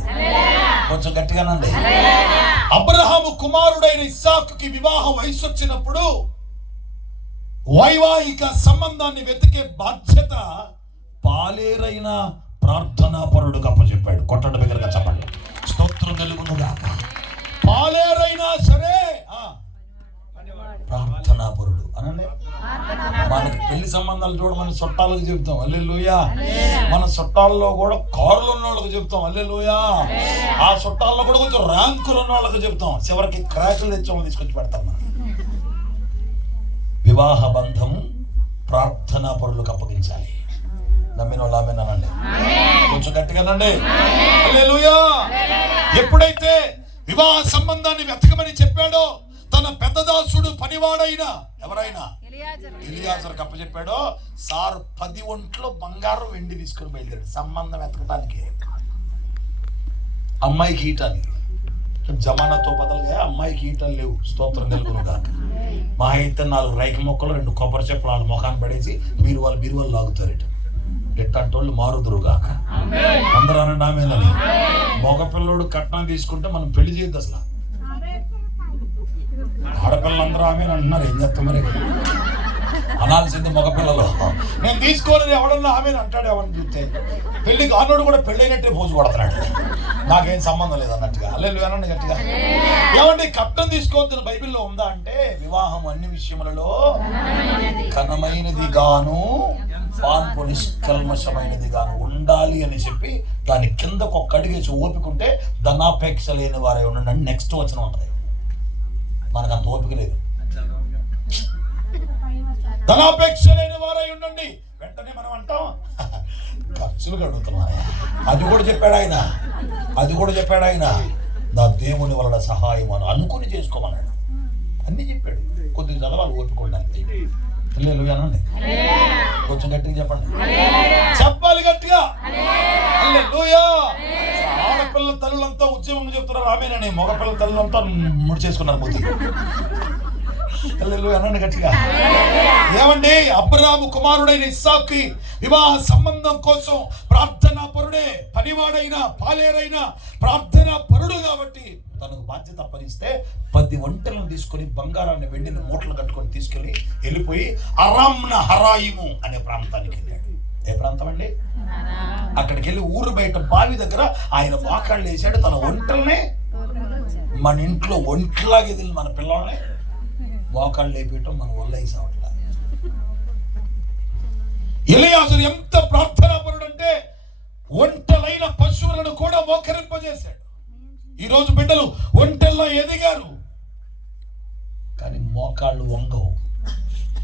కొంచెం గట్టిగానండి. అబ్రహాము కుమారుడైన ఇస్సాకుకి వివాహ వయసు వచ్చినప్పుడు వైవాహిక సంబంధాన్ని వెతికే బాధ్యత పాలేరైన ప్రార్థనాపరుడుగా అప్పచెప్పాడు. కొట్టడం దగ్గరగా చెప్పండి. స్తోత్రం కలుగునుగాక. పాలేరైనా సరే ప్రార్థనాపరుడు అనండి. మనకి పెళ్లి సంబంధాలు చూడ మన చుట్టాలకు చెప్తాం హల్లెలూయా. మన చుట్టాల్లో కూడా కారులు ఉన్న వాళ్ళకి చెప్తాం హల్లెలూయా. ఆ చుట్టాల్లో కూడా కొంచెం ర్యాంకులు ఉన్న వాళ్ళకి చెప్తాం. చివరికి క్రాకులు తెచ్చామని తీసుకొచ్చి పెడతాం మనం. వివాహ బంధం ప్రార్థనా పరులకు అప్పగించాలి. నమ్మిన వాళ్ళు ఆమె అనండి, కొంచెం గట్టిగానండి హల్లెలూయా. ఎప్పుడైతే వివాహ సంబంధాన్ని వెతకమని చెప్పాడో తన పెద్ద దాసుడు పనివాడైనా ఎవరైనా ఎలియాజరు అప్పచెప్పాడో సార్ 10 ఒంట్లో బంగారం వెండి తీసుకుని బయలుదేరాడు సంబంధం వెతకటానికి. అమ్మాయికి ఈటానికి జమానాతో బదులుగా అమ్మాయికి ఈటలు లేవు, స్తోత్రం కలుగును కాక. మా అయితే 4 రైక మొక్కలు 2 కొబ్బరి చెప్పులు వాళ్ళ ముఖాన్ని పడేసి బీరువాళ్ళు లాగుతారు. ఎట్టంటోళ్ళు మారుదురుగాక. అందరూ అనండి ఆమేనని. మగపిల్లడు కట్నం తీసుకుంటే మనం పెళ్లి చేయొద్దు అసలు. ఆడపిల్లలందరూ ఆమెను అంటున్నారు, ఏం చేస్తాం మరి అనాల్సింది మగపిల్లలు. నేను తీసుకోని ఎవడన్నా ఆమెను అంటాడు. ఎవరిని చూస్తే పెళ్లి కానోడు కూడా పెళ్ళైనట్టే పోజు కొడుతున్నాడు, నాకేం సంబంధం లేదు అన్నట్టుగా. హల్లెలూయా అనండి గట్టిగా. ఏమండి కట్నం తీసుకోవద్దని బైబిల్లో ఉందా అంటే, వివాహం అన్ని విషయములలో ఘనమైనది గాను పాన్పు నిష్కల్మషమైనది గాను ఉండాలి అని చెప్పి దాని కిందకు ఒక్క అడిగేసి ఓపికంటే ధనాపేక్ష లేని వారే ఉండండి. నెక్స్ట్ వచనం ఉంటుంది. మనకు అంత ఓపిక లేదు. ధనాపేక్ష లేని వారై ఉండండి. వెంటనే మనం అంటాం ఖర్చులు అడుగుతున్నాం. అది కూడా చెప్పాడు ఆయన. నా దేవుని వలన సహాయం అని అనుకుని చేసుకోమన్నాడు. అన్ని చెప్పాడు. కొద్దిగా చదవాలి ఓపికోవడానికి. హల్లెలూయా అనండి, కొంచెం గట్టిగా చెప్పాలి గట్టిగా హల్లెలూయా. ఆడపిల్ల తల్లులంతా ఉద్యమం చెప్తున్నారు ఆమేనని, మగపిల్ల తల్లులంతా ముడి చేసుకున్నారు బుద్ధి. హల్లెలూయా అనండి గట్టిగా. ఏమండి అబ్రాహాము కుమారుడైన ఇస్సాకుకి వివాహ సంబంధం కోసం ప్రార్థనా పరుడే, పనివాడైన పాలేరైన ప్రార్థనా పరుడు కాబట్టి తనకు బాధ్యత అప్పగిస్తే 10 ఒంటెలను తీసుకుని బంగారాన్ని వెండిని మూటలు కట్టుకొని తీసుకెళ్లి వెళ్ళిపోయి అరామ్న హరాయిము అనే ప్రాంతానికి వెళ్ళాడు. ఏ ప్రాంతం అండి? అక్కడికి వెళ్ళి ఊరు బయట బావి దగ్గర ఆయన మోకాళ్ళు వేసాడు. తన ఒంటల్నే మన ఇంట్లో ఒంట్లాగా ఎదిలి మన పిల్లల్ని మోకాళ్ళు లేపేయటం మన వల్ల వేసావట్ల. ఎలియాజరు ఎంత ప్రార్థనాపరుడు అంటే ఒంటలైన పశువులను కూడా మోకరింపజేశాడు. ఈరోజు బిడ్డలు ఒంటెల్లో ఎదిగారు కానీ మోకాళ్ళు వంగవు.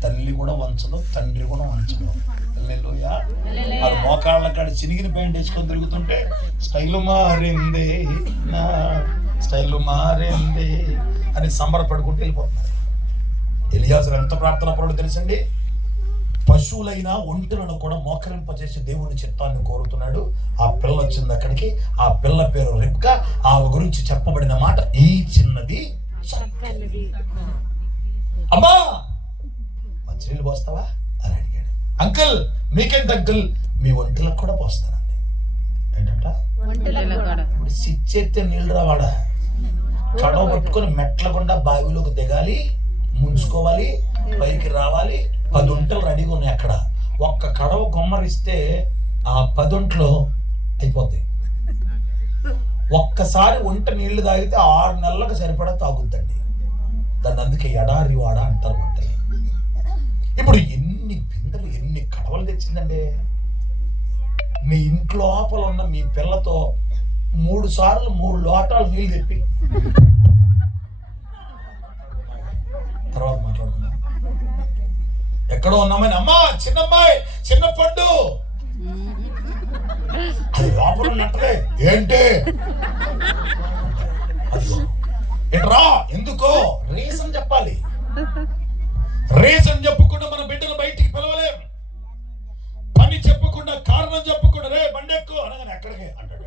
తల్లి కూడా వంచదు, తండ్రి కూడా వంచదు. హల్లెలూయా. వాడు మోకాళ్ళ కాడ చినిగిన ప్యాంట్ వేసుకొని తిరుగుతుంటే స్టైలు మారింది అని సంబరపడుకుంటూ వెళ్ళిపోతున్నారు. ఎలియాజరు ఎంత ప్రార్థన పరుడు తెలుసండి. పశువులైన ఒంటెలను కూడా మోకరింపజేసి దేవుని చిత్తాన్ని కోరుతున్నాడు. ఆ పిల్ల వచ్చింది అక్కడికి. ఆ పిల్ల పేరు రిబ్కా. ఆమె గురించి చెప్పబడిన మాట, ఈ చిన్నది అమ్మా మంచినీళ్ళు పోస్తావా అని అడిగాడు. అంకుల్ మీకేంటి అంకుల్, మీ ఒంటెలకు కూడా పోస్తానండి. ఏంటంట ఇప్పుడు సిచ్చెత్తే నీళ్ళు రావాడా, కడవ పట్టుకొని మెట్ల గుండా బావిలోకి దిగాలి, ముంచుకోవాలి, పైకి రావాలి. 10 ఒంటెలు రెడీగా ఉన్నాయి అక్కడ. ఒక్క కడవ గుమ్మరిస్తే ఆ 10 ఒంటెలు అయిపోతాయి. ఒక్కసారి ఒంట నీళ్లు తాగితే 6 నెలలకు సరిపడా తాగుద్దండి. దాన్ని అందుకే ఎడారి వాడ అంటారు ఒంటెలు. ఇప్పుడు ఎన్ని బిందెలు ఎన్ని కడవలు తెచ్చిందండి. మీ ఇంట్లో లోపల ఉన్న మీ పిల్లతో 3 సార్లు 3 లోటాలు నీళ్ళు తెప్పి తర్వాత మాట్లాడుకున్నాం. ఎక్కడో ఉన్నామని అమ్మా చిన్నమ్మాయి చిన్న పండు అది లోపల ఉన్నట్లే ఏంటి ఎట్రా ఎందుకో రీజన్ చెప్పాలి. రీజన్ చెప్పకుండా మన బిడ్డను బయటికి పిలవలేం. పని చెప్పకుండా కారణం చెప్పకుండా రే బండెక్కు అనగానే ఎక్కడికి అంటాడు.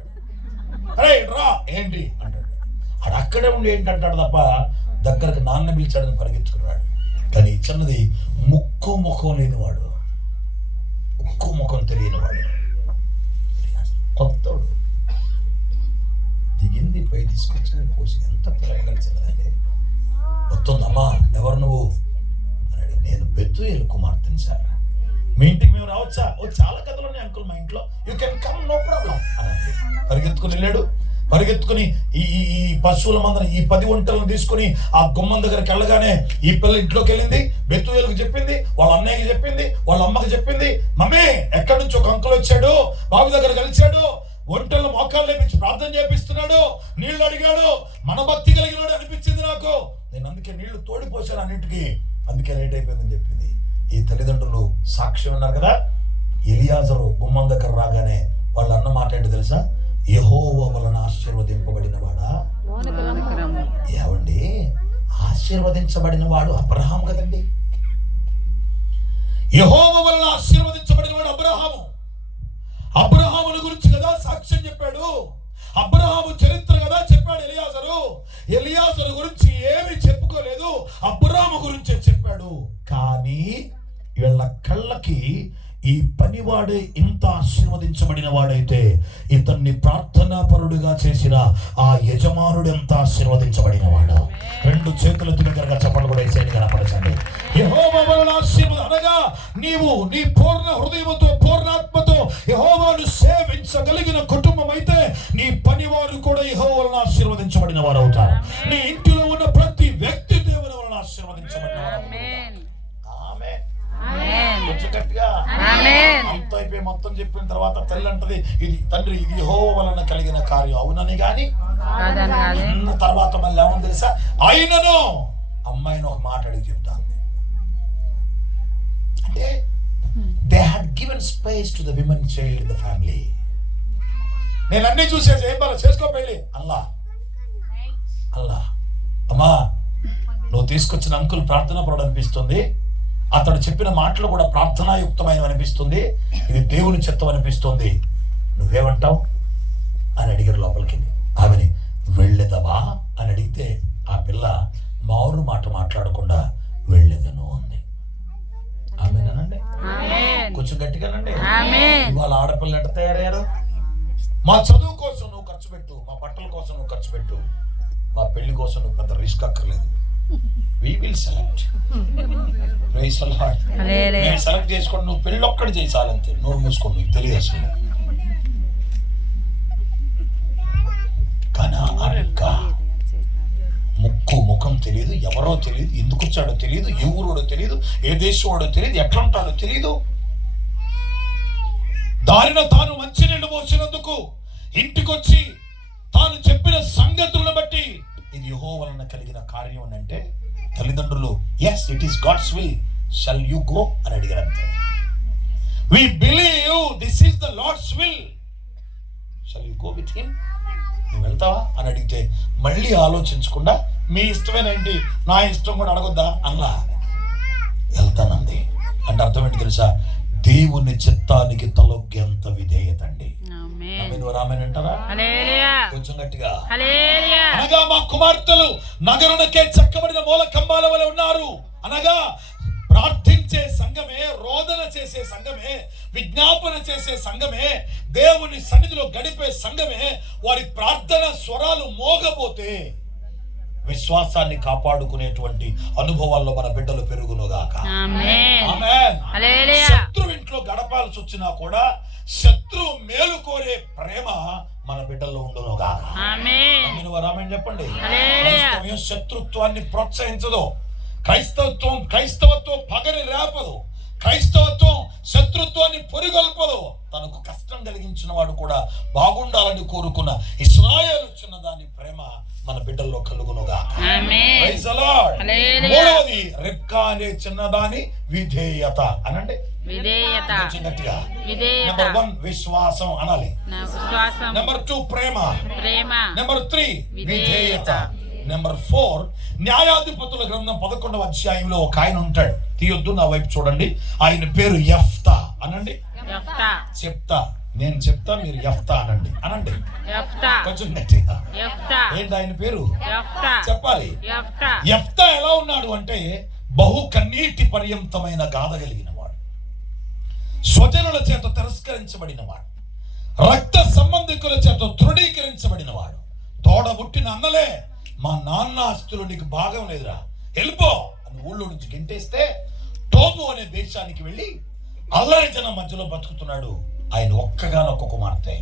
అరే రా ఏంటి అంటాడు. అది అక్కడే ఉండి ఏంటంటాడు తప్ప దగ్గరకు నాన్న పిలిచాడని పరిగెత్తుకున్నాడు. కానీ చిన్నది ముక్కు ముఖం లేనివాడు, ముక్కు ముఖం తెలియనివాడు, కొత్తడు దిగింది, పై తీసుకొచ్చింది, పోసి ఎంత పిలవగలిచిందండి. వస్తుందమ్మా ఎవరు నువ్వు అని. నేను బెతుయేలు కుమార్తెని సార్, మీ ఇంటికి మేము రావచ్చా? ఓ చాలా కథలు ఉన్నాయి అంకుల్ మా ఇంట్లో, you can come no problem అని పరిగెత్తుకుని వెళ్ళాడు. పరిగెత్తుకుని ఈ ఈ పశువుల మందరం ఈ 10 ఒంటెలను తీసుకుని ఆ గుమ్మం దగ్గరికి వెళ్ళగానే ఈ పిల్ల ఇంట్లోకి వెళ్ళింది. బెతుయేలుకు చెప్పింది, వాళ్ళ అన్నయ్యకి చెప్పింది, వాళ్ళ అమ్మకి చెప్పింది, మమ్మీ ఎక్కడి నుంచి ఒక అంకుల్ వచ్చాడు, బావి దగ్గర కలిశాడు, ఒంటెలను మోకాళ్ళు లేపించి ప్రార్థన చేపిస్తున్నాడు, నీళ్లు అడిగాడు, మన భక్తి కలిగినాడు అనిపించింది నాకు, నేను అందుకే నీళ్లు తోడిపోసాను అన్నింటికి, అందుకే లేట్ అయిపోయిందని చెప్పింది. ఈ తల్లిదండ్రులు సాక్ష్యం ఉన్నారు కదా. ఎలియాజరు గుమ్మం దగ్గర రాగానే వాళ్ళ అన్న మాట ఏంటి తెలుసా? యెహోవా వలన ఆశీర్వదింపబడిన వాడా. ఏమండి, ఆశీర్వదించబడిన వాడు అబ్రహాము కదండి. యెహోవా వలన ఆశీర్వదించబడిన వాడు అబ్రహాము. అబ్రహాముల గురించి కదా సాక్ష్యం చెప్పాడు. అబ్రహాము చరిత్ర కదా చెప్పాడు ఎలియాజరు. ఎలియాజరు గురించి ఏమీ చెప్పుకోలేదు, అబ్రహాము గురించే చెప్పాడు. కానీ వీళ్ళ కళ్ళకి ఈ పనివాడే ఇంత ఆశీర్వదించబడిన వాడైతే ఇతన్ని ప్రార్థనా పరుడుగా చేసిన ఆ యజమానుడు ఎంత ఆశీర్వదించబడిన వాడు. 2 చేతుల దగ్గరగా చప్పట్లు కూడా వేసేది కనపరచండి. యెహోవా వలన ఆశీర్వాదం అనగా నీవు నీ పూర్ణ హృదయంతో పూర్ణాత్మతో యెహోవాను సేవించగలిగిన కుటుంబం అయితే నీ పనివారు కూడా యెహోవా వలన ఆశీర్వదించబడిన వారు అవుతారు. నీ ఇంటిలో ఉన్న ప్రతి వ్యక్తి దేవుని వలన ఆశీర్వదించబడిన వారు. అంత అయిపోయి మొత్తం చెప్పిన తర్వాత తల్లి అంటది, ఇది తండ్రి ఇది యెహోవా వలన కలిగిన కార్యం అవునని గాని తర్వాత మళ్ళీ ఏమని తెలుసా, అయినను అమ్మాయిని ఒక మాట అడిగి చెప్తాను. అంటే they had given space to the women child in the family. నేను అన్ని చూసేసి ఏం బాగా చేసుకో పెళ్ళి అల్లా అమ్మా, నువ్వు తీసుకొచ్చిన అంకుల్ ప్రార్థన పరుడు అనిపిస్తుంది, అతడు చెప్పిన మాటలు కూడా ప్రార్థనాయుక్తమైన అనిపిస్తుంది, ఇది దేవుని చిత్తం అనిపిస్తుంది, నువ్వేమంటావు అని అడిగారు లోపలికి. ఆమెని వెళ్ళేదవా అని అడిగితే ఆ పిల్ల మారు మాట మాట్లాడకుండా వెళ్ళేదను అంది. ఆమెనండి, కొంచెం గట్టిగానండి. ఇవాళ ఆడపిల్ల ఎట్ట తయారయ్యారు? మా చదువు కోసం నువ్వు ఖర్చు పెట్టు, మా బట్టల కోసం నువ్వు ఖర్చు పెట్టు, మా పెళ్లి కోసం నువ్వు పెద్ద రిస్క్ అక్కర్లేదు, we will select. Praise the Lord. మేము సెలెక్ట్ చేసుకోండి, నువ్వు పెళ్ళి ఒక్కటి చేసాలంతే, నోరు మూసుకోండి, నీకు తెలియదు అసలు. కానీ ఆ ముఖం తెలియదు, ఎవరో తెలియదు, ఎందుకు వచ్చాడో తెలియదు, ఏ ఊరోడో తెలియదు, ఏ దేశం వాడో తెలియదు, ఎట్లా ఉంటాడో తెలియదు. దారిన తాను మంచి నీళ్లు పోసినందుకు ఇంటికొచ్చి తాను చెప్పిన సంగతులను బట్టి ఇది యెహోవా వలన కలిగిన కార్యం అని అంటే తల్లిదండ్రులు yes it is God's will, shall you go అని అడిగారు అంతే. we believe this is the Lord's will, shall you go with him, నువ్వు వెళ్తావా అని అడిగితే మళ్ళీ ఆలోచించకుండా మీ ఇష్టమేనండి నా ఇష్టం కూడా అడగొద్దా అన్నా వెళ్తానంది. అంటే అర్థం ఏంటి తెలుసా? దేవుని చిత్తానికి తలొగ్గేంత విధేయత అండి. రామేనంటారా? కొంచెం గట్టిగా. అనగా మా కుమార్తెలు నగరునకే చెక్కబడిన మూల కంబాల వలె ఉన్నారు. అనగా ప్రార్థించే సంఘమే, రోదన చేసే సంఘమే, విజ్ఞాపన చేసే సంఘమే, దేవుని సన్నిధిలో గడిపే సంఘమే వారి ప్రార్థన స్వరాలు మోగపోతే విశ్వాసాన్ని కాపాడుకునేటువంటి అనుభవాల్లో మన బిడ్డలు పెరుగునుగాక. శత్రువు ఇంట్లో గడపాల్సి వచ్చినా కూడా శత్రువు మేలు కోరే ప్రేమ మన బిడ్డల్లో ఉండునుగాక. చెప్పండి. శత్రుత్వాన్ని ప్రోత్సహించదు. క్రైస్తవత్వం పగని రేపదు. క్రైస్తవత్వం శత్రుత్వాన్ని పొరిగొల్పదు. తనకు కష్టం కలిగించిన వాడు కూడా బాగుండాలని కోరుకున్న ఇశ్రాయేలు చిన్నదాని ప్రేమ మన బిడ్డల్లో కలుగునుగాక. మూడవది రిబ్కా అనే చిన్నదాని విధేయత అనండి. గట్టిగా. నెంబర్ 1 విశ్వాసం అనాలి. నెంబర్ 2 ప్రేమ. నెంబర్ 3 విధేయత. నెంబర్ 4 న్యాయాధిపతుల గ్రంథం 11వ అధ్యాయంలో ఒక ఆయన ఉంటాడు. తీయొద్దు, నా వైపు చూడండి. ఆయన పేరు యెఫ్తా అనండి. చెప్తా, నేను చెప్తా, మీరు యెఫ్తా అనండి. కొంచెం గట్టిగా. ఏంటి ఆయన పేరు? చెప్పాలి. యెఫ్తా ఎలా ఉన్నాడు అంటే బహు కన్నీటి పర్యంతమైన గాథ కలిగిన వాడు, స్వజనుల చేత తిరస్కరించబడిన వాడు, రక్త సంబంధికుల చేత తృణీకరించబడిన వాడు. తోడబుట్టిన అన్నలే మా నాన్న ఆస్తులు నీకు భాగం లేదురా, వెళ్ళిపో అని ఊళ్ళో నుంచి గెంటేస్తే టోబు అనే దేశానికి వెళ్ళి అల్లరి జనం మధ్యలో బతుకుతున్నాడు. ఆయన ఒక్కగానొక్క కుమార్తె,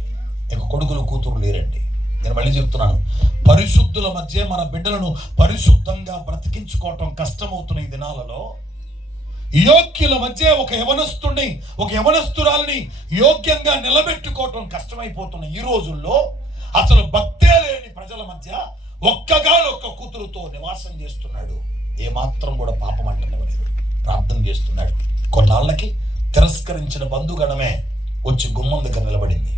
ఇక కొడుకులు కూతురు లేరండి. నేను మళ్ళీ చెప్తున్నాను, పరిశుద్ధుల మధ్య మన బిడ్డలను పరిశుద్ధంగా బ్రతికించుకోవటం కష్టమవుతున్న ఈ దినాలలో యోగ్యుల మధ్య ఒక యవనస్తురాలని యోగ్యంగా నిలబెట్టుకోవటం కష్టమైపోతున్న ఈ రోజుల్లో అసలు భక్తే లేని ప్రజల మధ్య ఒక్క కూతురుతో నివాసం చేస్తున్నాడు. ఏమాత్రం కూడా పాపం అంటలేదు, ప్రార్థన చేస్తున్నాడు. కొన్నాళ్ళకి తిరస్కరించిన బంధుగణమే వచ్చి గుమ్మం దగ్గర నిలబడింది.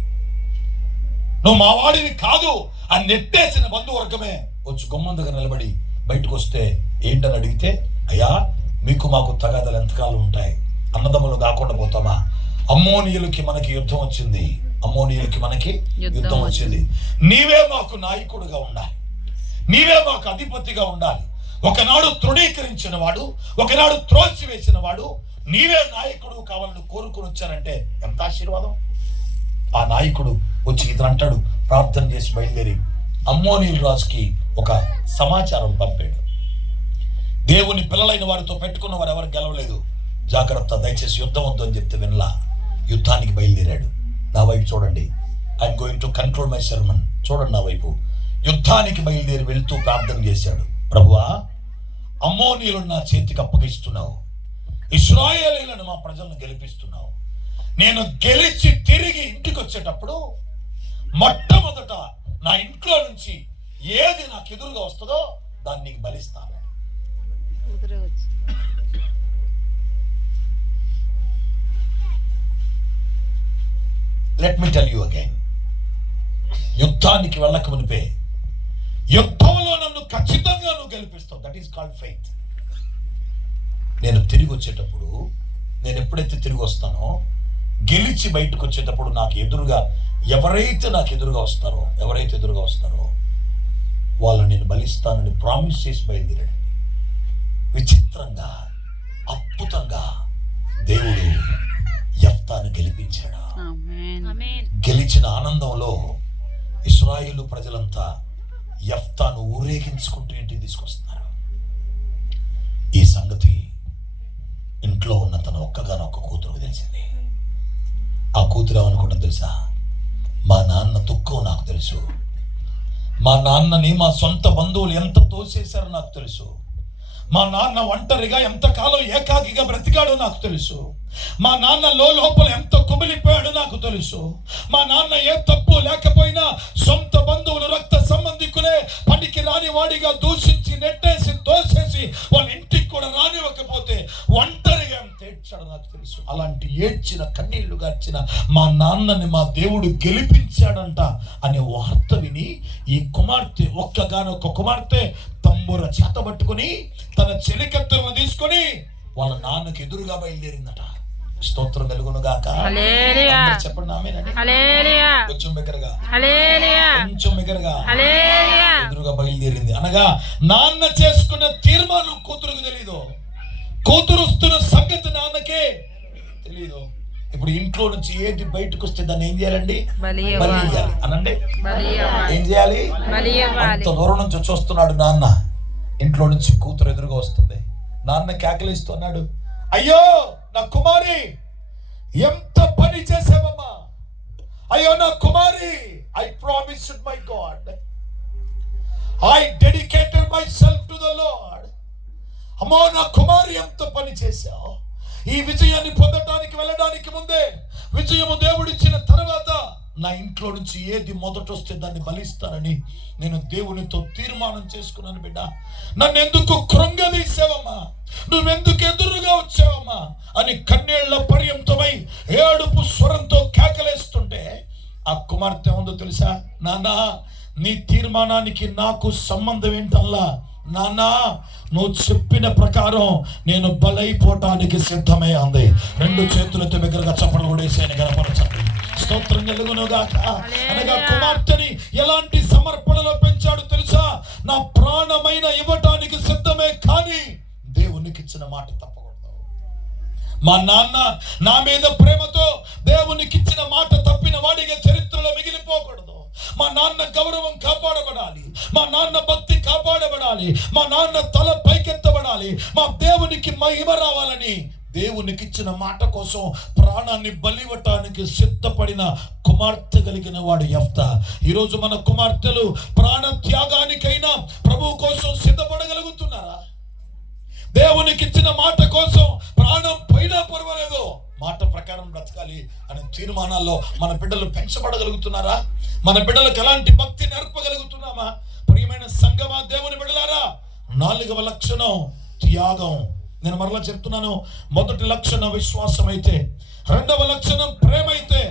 నువ్వు మా వాడిని కాదు అని నెట్టేసిన బంధువర్గమే వచ్చి గుమ్మం దగ్గర నిలబడి బయటకు వస్తే ఏంటని అడిగితే, అయ్యా మీకు మాకు తగాదలు ఎంతకాలం ఉంటాయి, అన్నదమ్ములు కాకుండా పోతామా? అమ్మోనీయులకి మనకి యుద్ధం వచ్చింది, నీవే మాకు నాయకుడుగా ఉండాలి, నీవే మాకు అధిపతిగా ఉండాలి. ఒకనాడు తృణీకరించిన వాడు, ఒకనాడు త్రోసివేసిన వాడు, నీవే నాయకుడు కావాలని కోరుకుని వచ్చారంటే ఎంత ఆశీర్వాదం. ఆ నాయకుడు వచ్చి ఇతను అంటాడు, ప్రార్థన చేసి బయలుదేరి అమ్మోనీయుల రాజుకి ఒక సమాచారం పంపాడు. దేవుని పిల్లలైన వారితో పెట్టుకున్న వారు ఎవరు గెలవలేదు, జాగ్రత్త, దయచేసి యుద్ధం వద్దు అని చెప్తే వినలా. యుద్ధానికి బయలుదేరాడు. నా వైపు చూడండి, I'm going to control my sermon. చూడండి నా వైపు. యుద్ధానికి బయలుదేరి వెళ్తూ ప్రార్థన చేశాడు, ప్రభువా అమ్మోనీయులను నా చేతికి అప్పగిస్తున్నావు, ఇశ్రాయేలీయులను మా ప్రజలను గెలిపిస్తున్నావు. నేను గెలిచి తిరిగి ఇంటికి వచ్చేటప్పుడు మొట్టమొదట నా ఇంట్లో నుంచి ఏది నాకు ఎదురుగా వస్తుందో దాన్ని నీకు బలిస్తాను. Let me tell you again, యుద్ధానికి వెళ్ళక మునిపే యుద్ధంలో నన్ను ఖచ్చితంగా నువ్వు గెలిపిస్తావు. That is called faith. నేను తిరిగి వచ్చేటప్పుడు, నేను ఎప్పుడైతే తిరిగి వస్తానో, గెలిచి బయటకు వచ్చేటప్పుడు నాకు ఎదురుగా ఎవరైతే ఎదురుగా వస్తారో వాళ్ళు నేను బలిస్తానని ప్రామిస్ చేసి బయలుదేరాడు. విచిత్రంగా, అద్భుతంగా దేవుడు యెఫ్తాను గెలిపించాడు. గెలిచిన ఆనందంలో ఇశ్రాయేలు ప్రజలంతా యెఫ్తాను ఊరేగించుకుంటూ ఇంటికి తీసుకొస్తున్నారు. ఈ సంగతి ఇంట్లో ఉన్న తన ఒక్కగానొక్క కూతురుకు తెలిసింది. ఆ కూతురు ఏమనుకుంటా తెలుసా? మా నాన్న దుఃఖం నాకు తెలుసు, మా నాన్నని మా సొంత బంధువులు ఎంత తోసేశారో నాకు తెలుసు, మా నాన్న ఒంటరిగా ఎంతకాలం ఏకాకిగా బ్రతికాడో నాకు తెలుసు, మా నాన్న లోపల ఎంత కుమిలిపోయాడో నాకు తెలుసు, మా నాన్న ఏ తప్పు లేకపోయినా సొంత బంధువులు రక్త సంబంధికులే పనికి రాని వాడిగా దూషించి నెట్టేసి తోసేసి వాళ్ళ ఇంటికి కూడా రానివ్వకపోతే ఒంటరిగా ఎంత ఏడ్చాడో నాకు తెలుసు. అలాంటి ఏడ్చిన కన్నీళ్లు గార్చిన మా నాన్నని మా దేవుడు గెలిపించాడంట అనే వార్త విని ఈ కుమార్తె, ఒక్కగానొక్క కుమార్తె తంబుర చేత పట్టుకుని తన చెలికత్తెలను తీసుకొని వాళ్ళ నాన్నకి ఎదురుగా బయలుదేరిందట. స్తోత్రం కలుగును గాక. చెప్పండి ఆమేనండి. కొంచెం బిగ్గరగా ఎదురుగా బయలుదేరింది అనగా నాన్న చేసుకున్న తీర్మానం కూతురుకు తెలీదు, కూతురు వస్తున్న సంగతి నాన్నకే తెలీదు. ఇప్పుడు ఇంట్లో నుంచి ఏది బయటకు వస్తే దాన్ని ఏం చేయాలండి? బలి ఇయ్యాలి అనండి. ఏం చేయాలి? అంత దూరం నుంచి చూస్తున్నాడు నాన్న. ఇంట్లో నుంచి కూతురు ఎదురుగా వస్తుంది. నాన్న కేకలిస్తున్నాడు, అయ్యో నా కుమారి, ఎంత పని చేసావమ్మా, అయ్యో నా కుమారి, I promised my God, I dedicated my self to the Lord. అమ్మో నా కుమారి, ఎంత పని చేశావు. ఈ విజయాన్ని పొందడానికి వెళ్ళడానికి ముందే, విజయము దేవుడిచ్చిన తర్వాత నా ఇంట్లో నుంచి ఏది మొదట వస్తే దాన్ని బలిస్తానని నేను దేవునితో తీర్మానం చేసుకున్నాను. బిడ్డ, నన్ను ఎందుకు కృంగదీసావమ్మా, నువ్వెందుకు ఎదురుగా వచ్చావమ్మా అని కన్నీళ్ల పర్యంతమై ఏడుపు స్వరంతో కేకలేస్తుంటే ఆ కుమార్తె ఉందో తెలుసా? నాన్నా, నీ తీర్మానానికి నాకు సంబంధం ఏంటల్లా, నాన్న నువ్వు చెప్పిన ప్రకారం నేను బలైపోవటానికి సిద్ధమే అంది. రెండు చేతులతో బిగ్గరగా చప్పట్లు కొడేసాను కనపరచండి. స్తోత్రం కలుగును గాక. అనగా కుమార్తెని ఎలాంటి సమర్పణలో పెంచాడు తెలుసా? నా ప్రాణమైన ఇవ్వటానికి సిద్ధమే, కానీ దేవునికి ఇచ్చిన మాట తప్పకూడదు. మా నాన్న నా మీద ప్రేమతో దేవునికి ఇచ్చిన మాట తప్పిన వాడిగా చరిత్రలో మిగిలిపోకూడదు. మా నాన్న గౌరవం కాపాడబడాలి, మా నాన్న భక్తి కాపాడబడాలి, మా నాన్న తల పైకెత్తబడాలి, మా దేవునికి మహిమ రావాలని దేవునికి ఇచ్చిన మాట కోసం ప్రాణాన్ని బలివ్వటానికి సిద్ధపడిన కుమార్తె కుమార్తె కలిగిన వాడు యెఫ్తా. ఈరోజు మన కుమార్తెలు ప్రాణ త్యాగానికైనా ప్రభు కోసం సిద్ధపడగలుగుతున్నారా? దేవునికి ఇచ్చిన మాట కోసం ప్రాణం పోయినా పర్వాలేదు, మాట ప్రకారం బ్రతకాలి అనే తీర్మానాల్లో మన బిడ్డలు పెంచబడగలుగుతున్నారా? మన బిడ్డలకు ఎలాంటి భక్తి నేర్పగలుగుతున్నామా? ప్రియమైన సంగమా, దేవుని బిడ్డలారా, 4వ లక్షణం త్యాగం. నేను మరలా చెప్తున్నాను, మొదటి లక్షణం విశ్వాసం అయితే, 2వ లక్షణం ప్రేమ అయితే,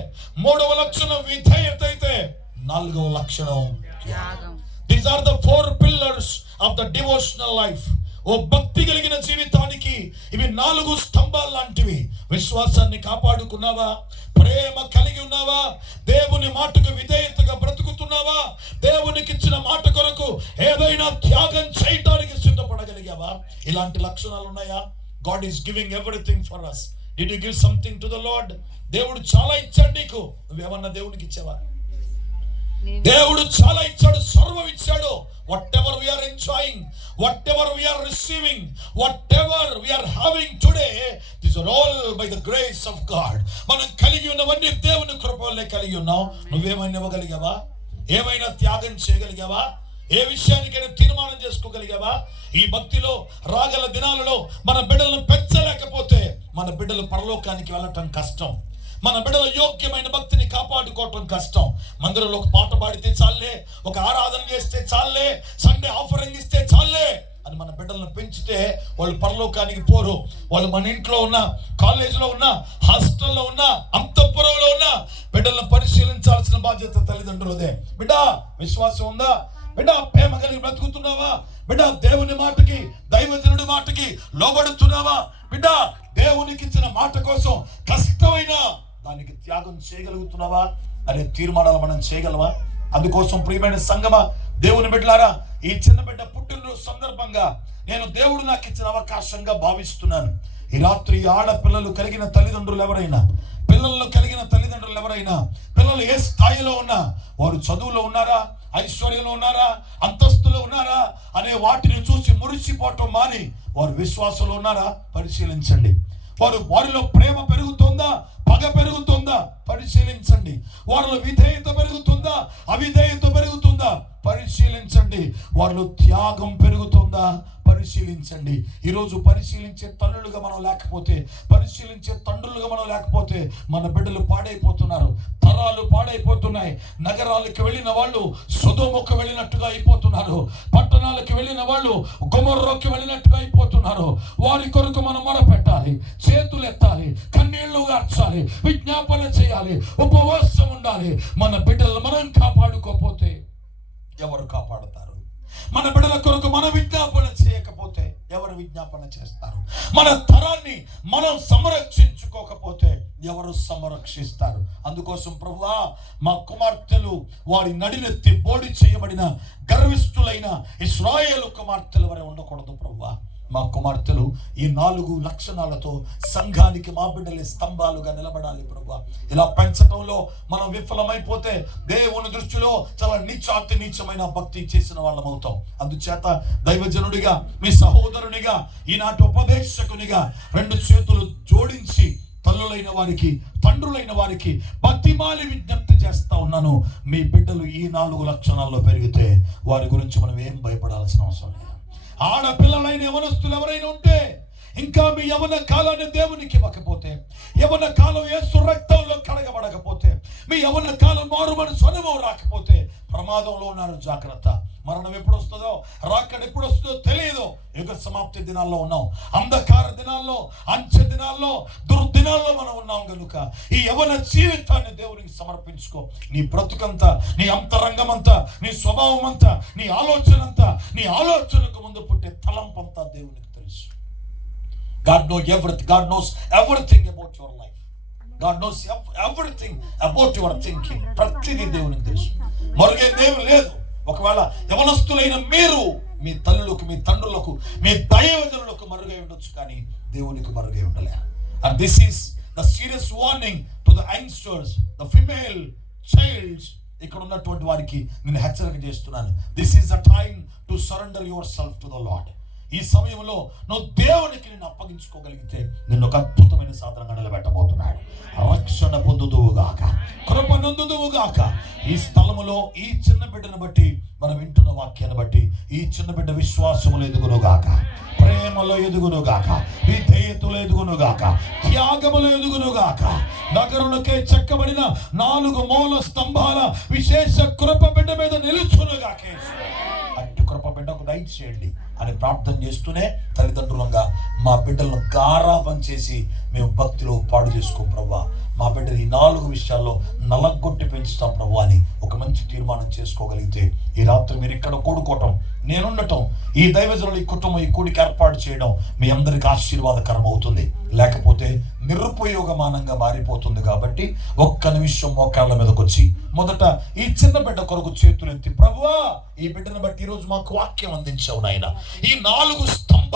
3వ లక్షణం విధేయత అయితే, 4వ లక్షణం త్యాగం. These are the 4 pillars of the devotional life. ఓ భక్తి కలిగిన జీవితానికి ఇవి 4 స్తంభాలు లాంటివి. విశ్వాసాన్ని కాపాడుకున్నావా? ప్రేమ కలిగి ఉన్నావా? దేవుని మాటకు విధేయతగా బ్రతుకుతున్నావా? దేవునికి ఇచ్చిన మాట కొరకు ఏదైనా త్యాగం చేయడానికి సిద్ధపడగలిగావా? ఇలాంటి లక్షణాలు ఉన్నాయా? God is giving everything for us. Did you give something to the lord? దేవుడు చాలా ఇచ్చాడు నీకు. నువ్వేమన్నా దేవునికి ఇచ్చావా? దేవుడు చాలా ఇచ్చాడు, సర్వం ఇచ్చాడు. whatever we are enjoying, whatever we are receiving, whatever we are having today, this is all by the grace of God. మనం కలిగి ఉన్నవన్నీ దేవుని కృప వల్లే కలిగి ఉన్నాం. నువ్వేమైనా ఇవ్వగలిగావా? ఏమైనా త్యాగం చేయగలిగావా? ఏ విషయానికైనా తీర్మానం చేసుకోగలిగావా? ఈ భక్తిలో రాగల దినాలలో మన బిడ్డలను పెంచలేకపోతే మన బిడ్డలు పరలోకానికి వెళ్ళటం కష్టం. మన బిడ్డల యోగ్యమైన భక్తిని కాపాడుకోవటం కష్టం. మందిరంలో ఒక పాట పాడితే చాలే, ఒక ఆరాధన చేస్తే చాలే, సండే ఆఫరింగ్ ఇస్తే చాలే అని మన బిడ్డలను పెంచితే వాళ్ళు పరలోకానికి పోరు. వాళ్ళు మన ఇంట్లో ఉన్న, కాలేజీలో ఉన్న, హాస్టల్లో ఉన్న, అంతఃపురంలో ఉన్న బిడ్డలను పరిశీలించాల్సిన బాధ్యత తల్లిదండ్రులదే. బిడ్డ విశ్వాసం ఉందా? బిడ్డ ప్రేమ కలిగి బ్రతుకుతున్నావా? బిడ్డ దేవుని మాటకి, దైవజనుడి మాటకి లోబడుతున్నావా? బిడ్డ దేవునికి ఇచ్చిన మాట కోసం కష్టమైన దానికి త్యాగం చేయగలుగుతున్నావా అనే తీర్మానాలు మనం చేయగలవా? అందుకోసం ప్రియమైన సంగమా, దేవుని బిడ్డలారా, ఈ చిన్న బిడ్డ పుట్టినరోజు సందర్భంగా నేను దేవుడు నాకు ఇచ్చిన అవకాశంగా భావిస్తున్నాను. ఈ రాత్రి ఆడపిల్లలు కలిగిన తల్లిదండ్రులు ఎవరైనా, పిల్లలు కలిగిన తల్లిదండ్రులు ఎవరైనా, పిల్లలు ఏ స్థాయిలో ఉన్నా, వారు చదువులో ఉన్నారా, ఐశ్వర్యంలో ఉన్నారా, అంతస్తులో ఉన్నారా అనే వాటిని చూసి మురిసిపోవటం మాని వారు విశ్వాసంలో ఉన్నారా పరిశీలించండి. వారిలో ప్రేమ పెరుగుతుందా, పగ పెరుగుతుందా పరిశీలించండి. వారిలో విధేయత పెరుగుతుందా, అవిధేయత పెరుగుతుందా పరిశీలించండి. వారిలో త్యాగం పెరుగుతుందా పరిశీలించండి. ఈరోజు పరిశీలించే తల్లులుగా మనం లేకపోతే, పరిశీలించే తండ్రులుగా మనం లేకపోతే మన బిడ్డలు పాడైపోతున్నారు, తరాలు పాడైపోతున్నాయి. నగరాలకు వెళ్ళిన వాళ్ళు సొదొమకు వెళ్ళినట్టుగా అయిపోతున్నారు, పట్టణాలకు వెళ్ళిన వాళ్ళు గొమొర్రాకి వెళ్ళినట్టుగా అయిపోతున్నారు. వారి కొరకు మనం మొరపెట్టాలి, చేతులు ఎత్తాలి, కన్నీళ్లు గార్చాలి, విజ్ఞాపన చేయాలి, ఉపవాసం ఉండాలి. మన బిడ్డలను మనం కాపాడుకోకపోతే ఎవరు కాపాడుతారు? మన బిడ్డల కొరకు మనం విజ్ఞాపన చేయకపోతే ఎవరు విజ్ఞాపన చేస్తారు? మన తరాన్ని మనం సంరక్షించుకోకపోతే ఎవరు సంరక్షిస్తారు? అందుకోసం ప్రభువా, మా కుమార్తెలు వారి నడినెత్తి బోడి చేయబడిన గర్విష్ఠులైన ఇశ్రాయేలు కుమార్తెల వరే ఉండకూడదు ప్రభువా. మా కుమార్తెలు ఈ 4 లక్షణాలతో సంఘానికి మా బిడ్డలే స్తంభాలుగా నిలబడాలి ప్రభువా. ఇలా పెంచడంలో మనం విఫలమైపోతే దేవుని దృష్టిలో చాలా నీచమైన భక్తి చేసిన వాళ్ళం అవుతాం. అందుచేత దైవజనుడిగా, మీ సహోదరునిగా, ఈనాటి ఉపదేశకునిగా 2 చేతులు జోడించి తల్లులైన వారికి, తండ్రులైన వారికి బతిమాలి విజ్ఞప్తి చేస్తా ఉన్నాను. మీ బిడ్డలు ఈ 4 లక్షణాల్లో పెరిగితే వారి గురించి మనం ఏం భయపడాల్సిన అవసరం లేదు. ఆడపిల్లలైన యవనస్తులు ఎవరైనా ఉంటే, ఇంకా మీ యవన కాలాన్ని దేవునికి ఇవ్వకపోతే, యవన కాలం యేసు రక్తంలో కడగబడకపోతే, మీ యవన కాలం మారు మనసు అనుభవం రాకపోతే ప్రమాదంలో ఉన్నారు. జాగ్రత్త. మరణం ఎప్పుడు వస్తుందో, రాకడ ఎప్పుడు వస్తుందో తెలియదు. యుగ సమాప్తి దినాల్లో ఉన్నాం, అంధకార దినాల్లో, అంచె దినాల్లో, దుర్దినాల్లో మనం ఉన్నాం. కనుక ఈ యవన జీవితాన్ని దేవునికి సమర్పించుకో. నీ బ్రతుకంతా, నీ అంతరంగమంతా, నీ స్వభావం అంతా, నీ ఆలోచన అంతా, నీ ఆలోచనకు ముందు పుట్టే తలంపంతా దేవునికి తెలుసు. God knows everything. God knows everything about your life. God knows everything about your thinking. ప్రతిదీ దేవునికి తెలుసు. మరుగేదేమీ లేదు. ఒకవేళ యవనస్తులైన మీరు మీ తల్లులకు, మీ తండ్రులకు, మీ దైవజనులకు మరుగై ఉండొచ్చు, కానీ దేవునికి మరుగై ఉండలే. And this is the serious warning to the youngsters, the female childs. ఇక్కడ ఉన్నటువంటి వారికి నేను హెచ్చరిక చేస్తున్నాను. This is the time to surrender yourself to the Lord. ఈ సమయంలో నువ్వు దేవునికి నిన్ను అప్పగించుకోగలిగితే నిన్ను ఒక అద్భుతమైన సాధనంగా నిలబెట్టబోతున్నాడు. రక్షణ పొందుదువుగాక, కృప నందుదువుగాక. ఈ స్థలములో ఈ చిన్న బిడ్డను బట్టి, మనం వింటున్న వాక్యాన్ని బట్టి ఈ చిన్న బిడ్డ విశ్వాసములు ఎదుగునుగాక, ప్రేమలో ఎదుగునుగాక, విధేయతలో ఎదుగునుగాక, త్యాగములో ఎదుగునుగాక. నగరులకే చెక్కబడిన 4 మూల స్తంభాల విశేష కృప బిడ్డ మీద నిలుచునుగాక. అట్టి కృప బిడ్డకు దయచేయండి అని ప్రార్థన చేస్తూనే, తల్లిదండ్రులంగా మా బిడ్డలను గారాబం చేసి మేము భక్తిలో పాడు చేసుకోం ప్రభువా. మా బిడ్డని ఈ 4 విషయాల్లో నలగొట్టి పెంచుతాం ప్రభు అని ఒక మంచి తీర్మానం చేసుకోగలిగితే, ఈ రాత్రి మీరు ఇక్కడ కూడుకోవటం, నేనుండటం, ఈ దైవజనులు ఈ కుటుంబం ఈ కూడికి ఏర్పాటు చేయడం మీ అందరికి ఆశీర్వాదకరం అవుతుంది. లేకపోతే నిరుపయోగమానంగా మారిపోతుంది. కాబట్టి ఒక్క నిమిషం మోకాళ్ళ మీదకి వచ్చి మొదట ఈ చిన్న బిడ్డ కొరకు చేతులు ఎత్తి, ప్రభువా ఈ బిడ్డను బట్టి ఈరోజు మాకు వాక్యం అందించావు నాయన, ఈ 4 స్తంభాలు